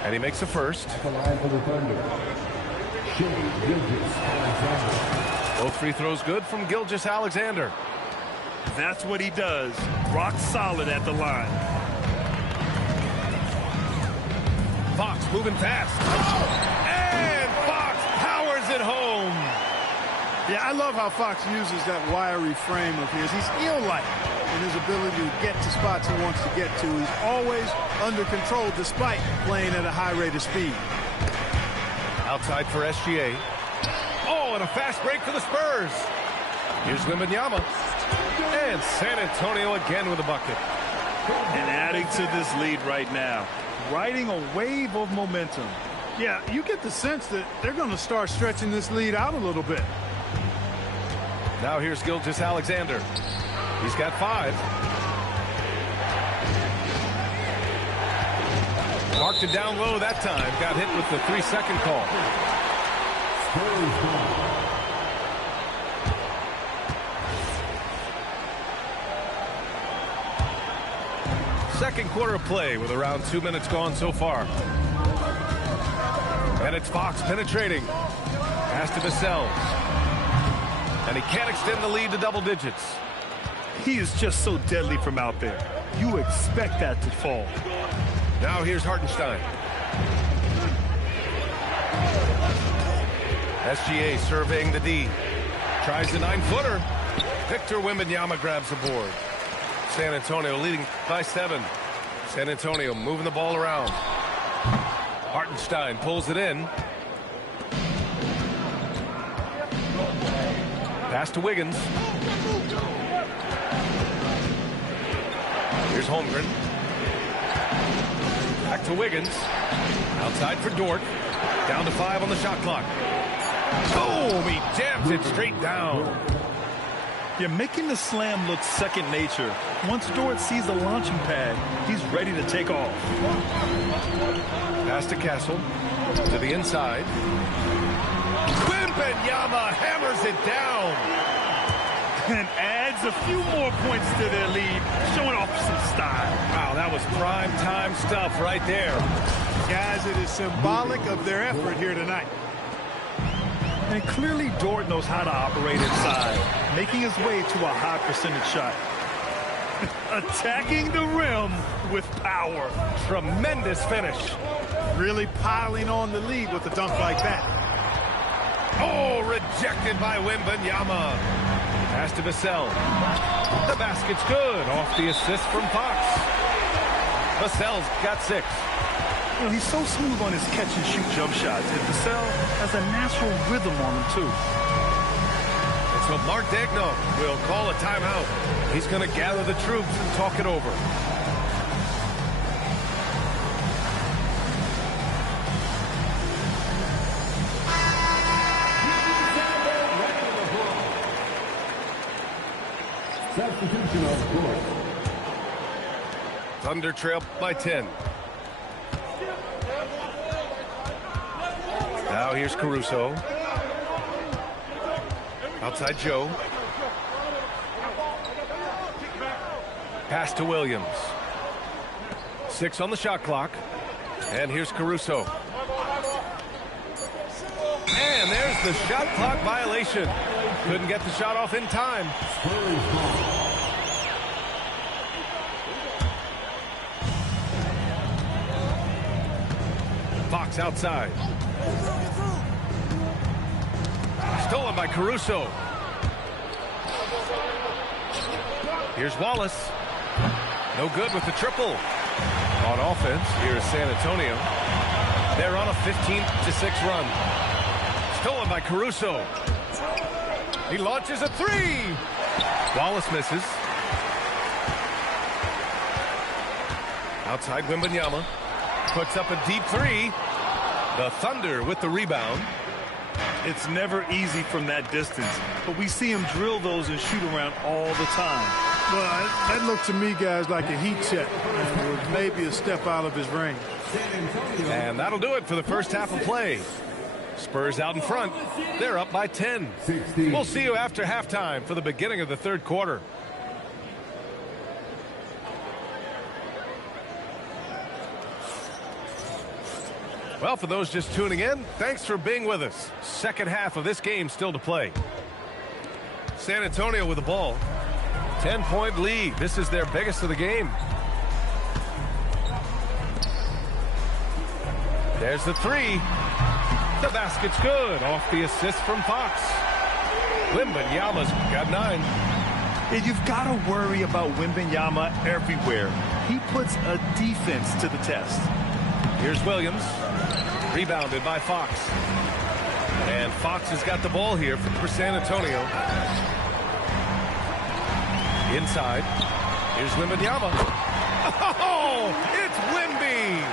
And he makes the first. Both free throws good from Gilgeous-Alexander. That's what he does. Rock solid at the line. Fox moving fast. And Fox powers it home. Yeah, I love how Fox uses that wiry frame of his. He's eel-like in his ability to get to spots he wants to get to. He's always under control despite playing at a high rate of speed. Outside for SGA. Oh, and a fast break for the Spurs. Here's Wembanyama. And San Antonio again with a bucket. And adding to this lead right now. Riding a wave of momentum. Yeah, you get the sense that they're going to start stretching this lead out a little bit. Now here's Gilgeous-Alexander. He's got 5. Marked it down low that time. Got hit with the 3-second call. Second quarter of play with around 2 minutes gone so far. And it's Fox penetrating. Pass to Vassell. And he can't extend the lead to double digits. He is just so deadly from out there. You expect that to fall. Now here's Hartenstein. SGA surveying the D. Tries the 9-footer. Victor Wembanyama grabs the board. San Antonio leading by 7. San Antonio moving the ball around. Hartenstein pulls it in. Pass to Wiggins. Here's Holmgren. Back to Wiggins. Outside for Dort. Down to 5 on the shot clock. Boom! He jams it straight down. You're making the slam look second nature. Once Dort sees the launching pad, he's ready to take off. Pass to Castle. To the inside. Wembanyama hammers it down. And adds a few more points to their lead, showing off some style. Wow, that was prime time stuff right there. Guys, it is symbolic of their effort here tonight. And clearly Dort knows how to operate inside, making his way to a high percentage shot. Attacking the rim with power. Tremendous finish. Really piling on the lead with a dunk like that. Oh, rejected by Wembanyama. Pass to Vassell. The basket's good. Off the assist from Fox. Vassell's got 6. You know, he's so smooth on his catch-and-shoot jump shots. And Vassell has a natural rhythm on him, too. And so Mark Daigneault will call a timeout. He's going to gather the troops and talk it over. Substitution of court. Thunder trail by 10. Now here's Caruso. Outside Joe. Pass to Williams. 6 on the shot clock. And here's Caruso. And there's the shot clock violation. Couldn't get the shot off in time. Fox outside. Stolen by Caruso. Here's Wallace. No good with the triple. On offense, here's San Antonio. They're on a 15-6 run. Stolen by Caruso. He launches a 3. Wallace misses. Outside Wembanyama. Puts up a deep 3. The Thunder with the rebound. It's never easy from that distance, but we see him drill those and shoot around all the time. Well, that looked to me, guys, like a heat check. And maybe a step out of his range. And that'll do it for the first half of play. Spurs out in front. They're up by 10. 16. We'll see you after halftime for the beginning of the third quarter. Well, for those just tuning in, thanks for being with us. Second half of this game still to play. San Antonio with the ball. 10-point lead. This is their biggest of the game. There's the three. The basket's good. Off the assist from Fox. Wembanyama's got 9. And you've got to worry about Wembanyama everywhere. He puts a defense to the test. Here's Williams. Rebounded by Fox. And Fox has got the ball here for San Antonio. Inside. Here's Wembanyama. Oh, it's Wemby.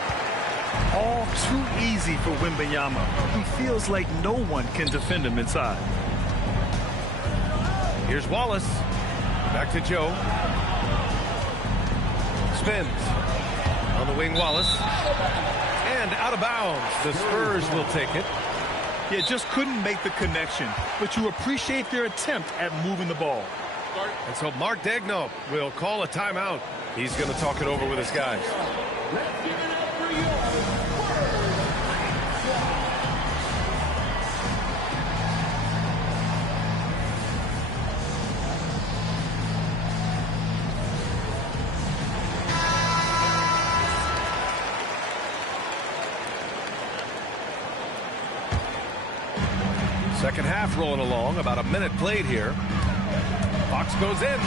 All too easy for Wembanyama. He feels like no one can defend him inside. Here's Wallace. Back to Joe. Spins. On the wing, Wallace. And out of bounds. The Spurs will take it. Yeah, just couldn't make the connection. But you appreciate their attempt at moving the ball. And so Mark Daigneault will call a timeout. He's going to talk it over with his guys. Let's give it up for your Second half rolling along. About a minute played here. Fox goes in.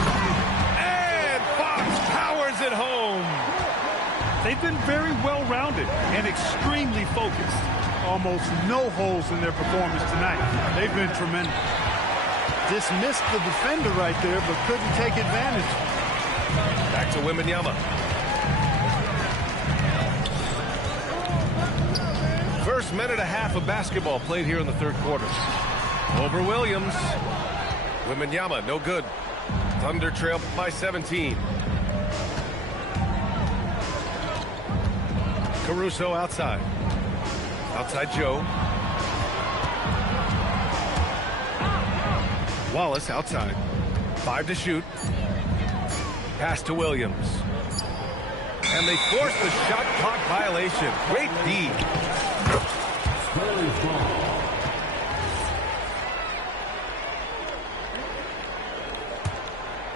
And Fox powers it home. They've been very well-rounded and extremely focused. Almost no holes in their performance tonight. They've been tremendous. Dismissed the defender right there, but couldn't take advantage. Back to Wembanyama. First minute and a half of basketball played here in the third quarter. Over Williams. Wembanyama, no good. Thunder trail by 17. Caruso outside. Outside Joe. Wallace outside. 5 to shoot. Pass to Williams. And they force the shot clock violation. Great D.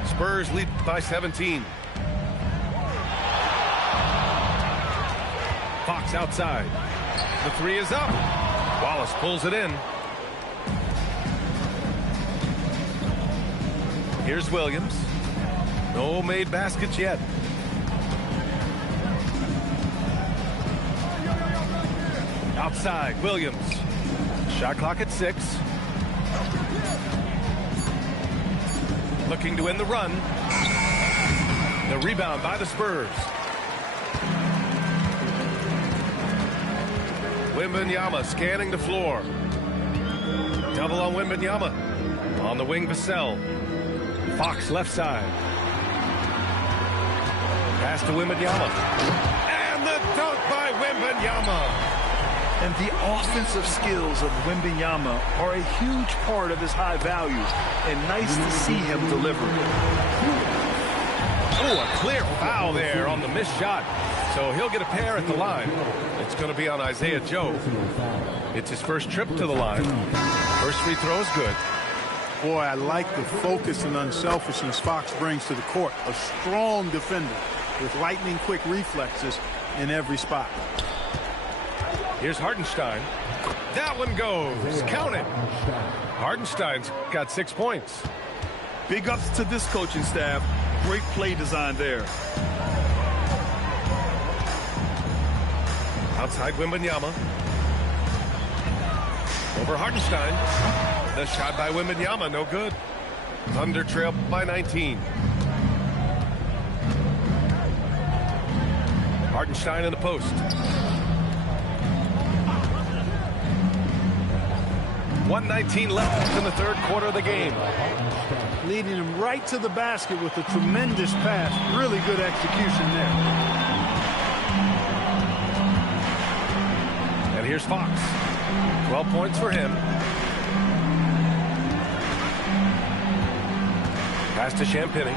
Spurs lead by 17. Fox outside. The three is up. Wallace pulls it in. Here's Williams. No made baskets yet. Outside, Williams. Shot clock at 6. Looking to win the run. The rebound by the Spurs. Wembanyama scanning the floor. Double on Wembanyama. On the wing, Vassell. Fox left side. Pass to Wembanyama. And the dunk by Wembanyama. And the offensive skills of Wembanyama are a huge part of his high value. And nice to see him deliver. Oh, a clear foul there on the missed shot. So he'll get a pair at the line. It's going to be on Isaiah Joe. It's his first trip to the line. First free throw is good. Boy, I like the focus and unselfishness Fox brings to the court. A strong defender with lightning-quick reflexes in every spot. Here's Hartenstein. That one goes. Count it. Hartenstein's got 6 points. Big ups to this coaching staff. Great play design there. Outside Wembanyama. Over Hartenstein. The shot by Wembanyama, no good. Thunder trail by 19. Hartenstein in the post. 1:19 left in the third quarter of the game. Leading him right to the basket with a tremendous pass. Really good execution there. And here's Fox. 12 points for him. Pass to Champagny.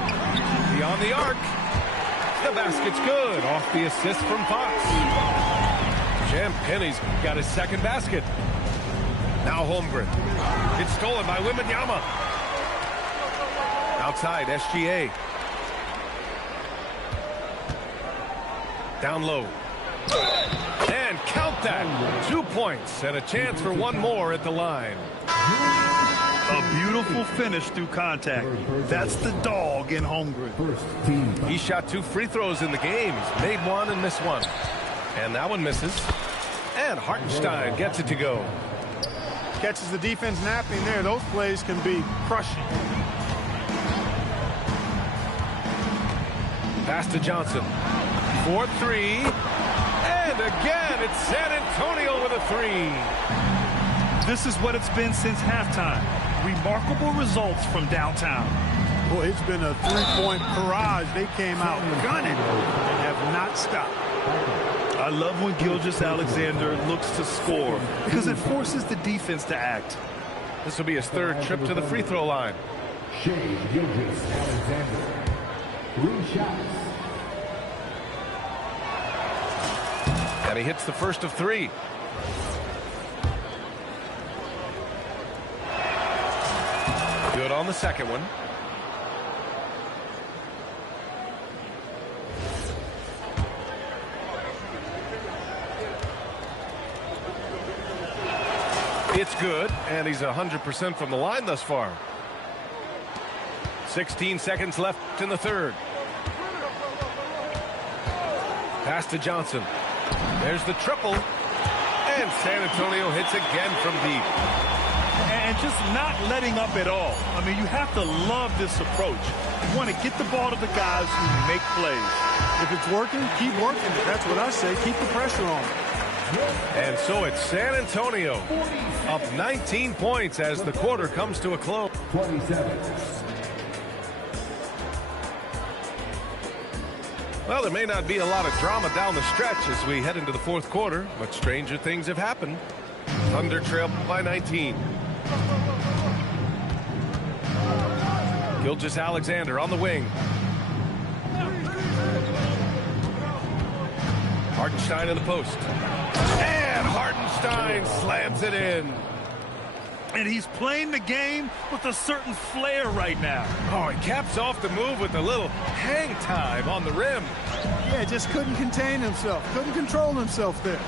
Beyond the arc. The basket's good. Off the assist from Fox. Champagny's got his second basket. Now Holmgren. It's stolen by Wembanyama. Outside, SGA. Down low. And count that. 2 points and a chance for one more at the line. A beautiful finish through contact. That's the dog in Holmgren. He shot 2 free throws in the game. He's made one and missed one. And that one misses. And Hartenstein gets it to go. Catches the defense napping there. Those plays can be crushing. Pass to Johnson. 4-3. And again, it's San Antonio with a 3. This is what it's been since halftime. Remarkable results from downtown. Boy, it's been a three-point barrage. They came out gunning and have not stopped. I love when Gilgeous-Alexander looks to score because it forces the defense to act. This will be his third trip to the free throw line. Shea Gilgeous-Alexander. 3 shots. And he hits the first of 3. Good on the second one. It's good, and he's 100% from the line thus far. 16 seconds left in the third. Pass to Johnson. There's the triple. And San Antonio hits again from deep. And just not letting up at all. I mean, you have to love this approach. You want to get the ball to the guys who make plays. If it's working, keep working. That's what I say. Keep the pressure on. And so it's San Antonio up 19 points as the quarter comes to a close. 27. Well, there may not be a lot of drama down the stretch as we head into the fourth quarter, but stranger things have happened. Thunder trail by 19. Gilgeous-Alexander on the wing. Hartenstein in the post. And Hartenstein slams it in. And he's playing the game with a certain flair right now. Oh, he caps off the move with a little hang time on the rim. Yeah, just couldn't contain himself. Couldn't control himself there.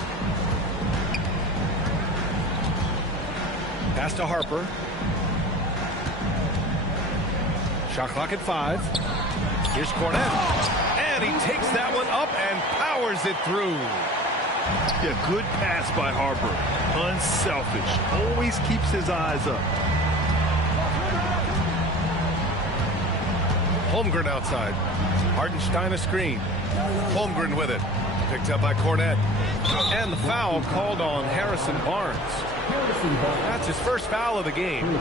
Pass to Harper. Shot clock at 5. Here's Cornette. And he takes that one up and powers it through. Yeah, good pass by Harper. Unselfish. Always keeps his eyes up. Holmgren outside. Hartenstein a screen. Holmgren with it. Picked up by Cornette. And the foul called on Harrison Barnes. That's his first foul of the game.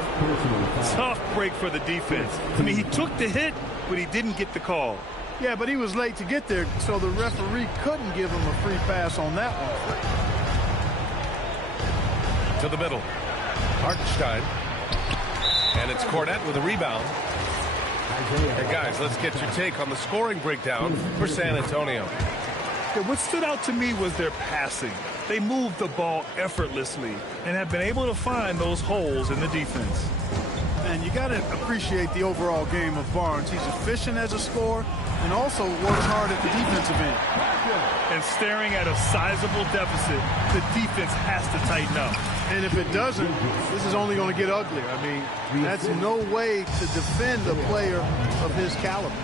Tough break for the defense. I mean, he took the hit, but he didn't get the call. Yeah, but he was late to get there, so the referee couldn't give him a free pass on that one. To the middle. Hartenstein. And it's Cornette with a rebound. And guys, let's get your take on the scoring breakdown for San Antonio. Yeah, what stood out to me was their passing. They moved the ball effortlessly and have been able to find those holes in the defense. And you got to appreciate the overall game of Barnes. He's efficient as a scorer and also works hard at the defensive end. And staring at a sizable deficit, the defense has to tighten up. And if it doesn't, this is only going to get uglier. I mean, that's no way to defend a player of his caliber.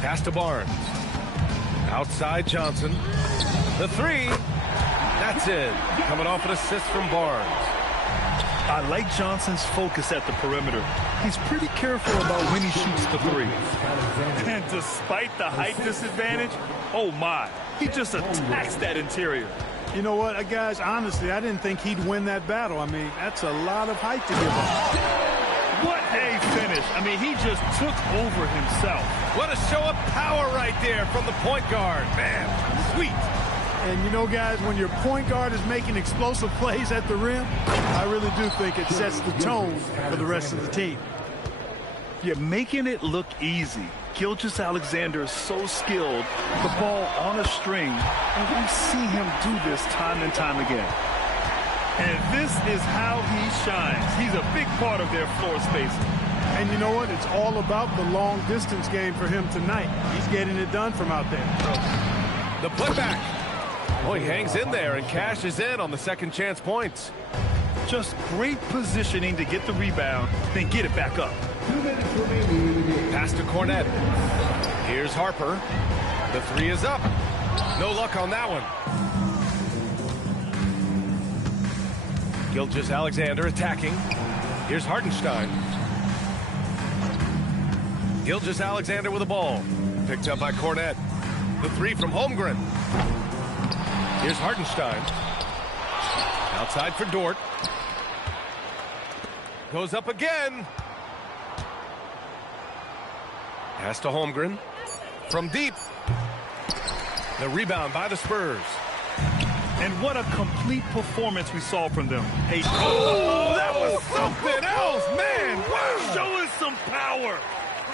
Pass to Barnes. Outside Johnson. The 3. That's it. Coming off an assist from Barnes. I like Johnson's focus at the perimeter. He's pretty careful about when he shoots the 3. And despite the height disadvantage, oh my, he just attacks that interior. You know what, guys, honestly, I didn't think he'd win that battle. I mean, that's a lot of height to give up. What a finish. I mean, he just took over himself. What a show of power right there from the point guard. Man, sweet. And, you know, guys, when your point guard is making explosive plays at the rim, I really do think it sets the tone for the rest of the team. You're making it look easy. Gilgeous-Alexander is so skilled, the ball on a string, and we see him do this time and time again. And this is how he shines. He's a big part of their floor spacing. And you know what? It's all about the long distance game for him tonight. He's getting it done from out there. The putback. Oh, he hangs in there and cashes in on the second chance points. Just great positioning to get the rebound, then get it back up. Pass to Cornette. Here's Harper. The three is up. No luck on that one. Gilgeous-Alexander attacking. Here's Hartenstein. Gilgeous-Alexander with the ball. Picked up by Cornette. The three from Holmgren. Here's Hartenstein. Outside for Dort. Goes up again. Pass to Holmgren. From deep. The rebound by the Spurs. And what a complete performance we saw from them. Oh, that was something else, man. Wow. Show us some power.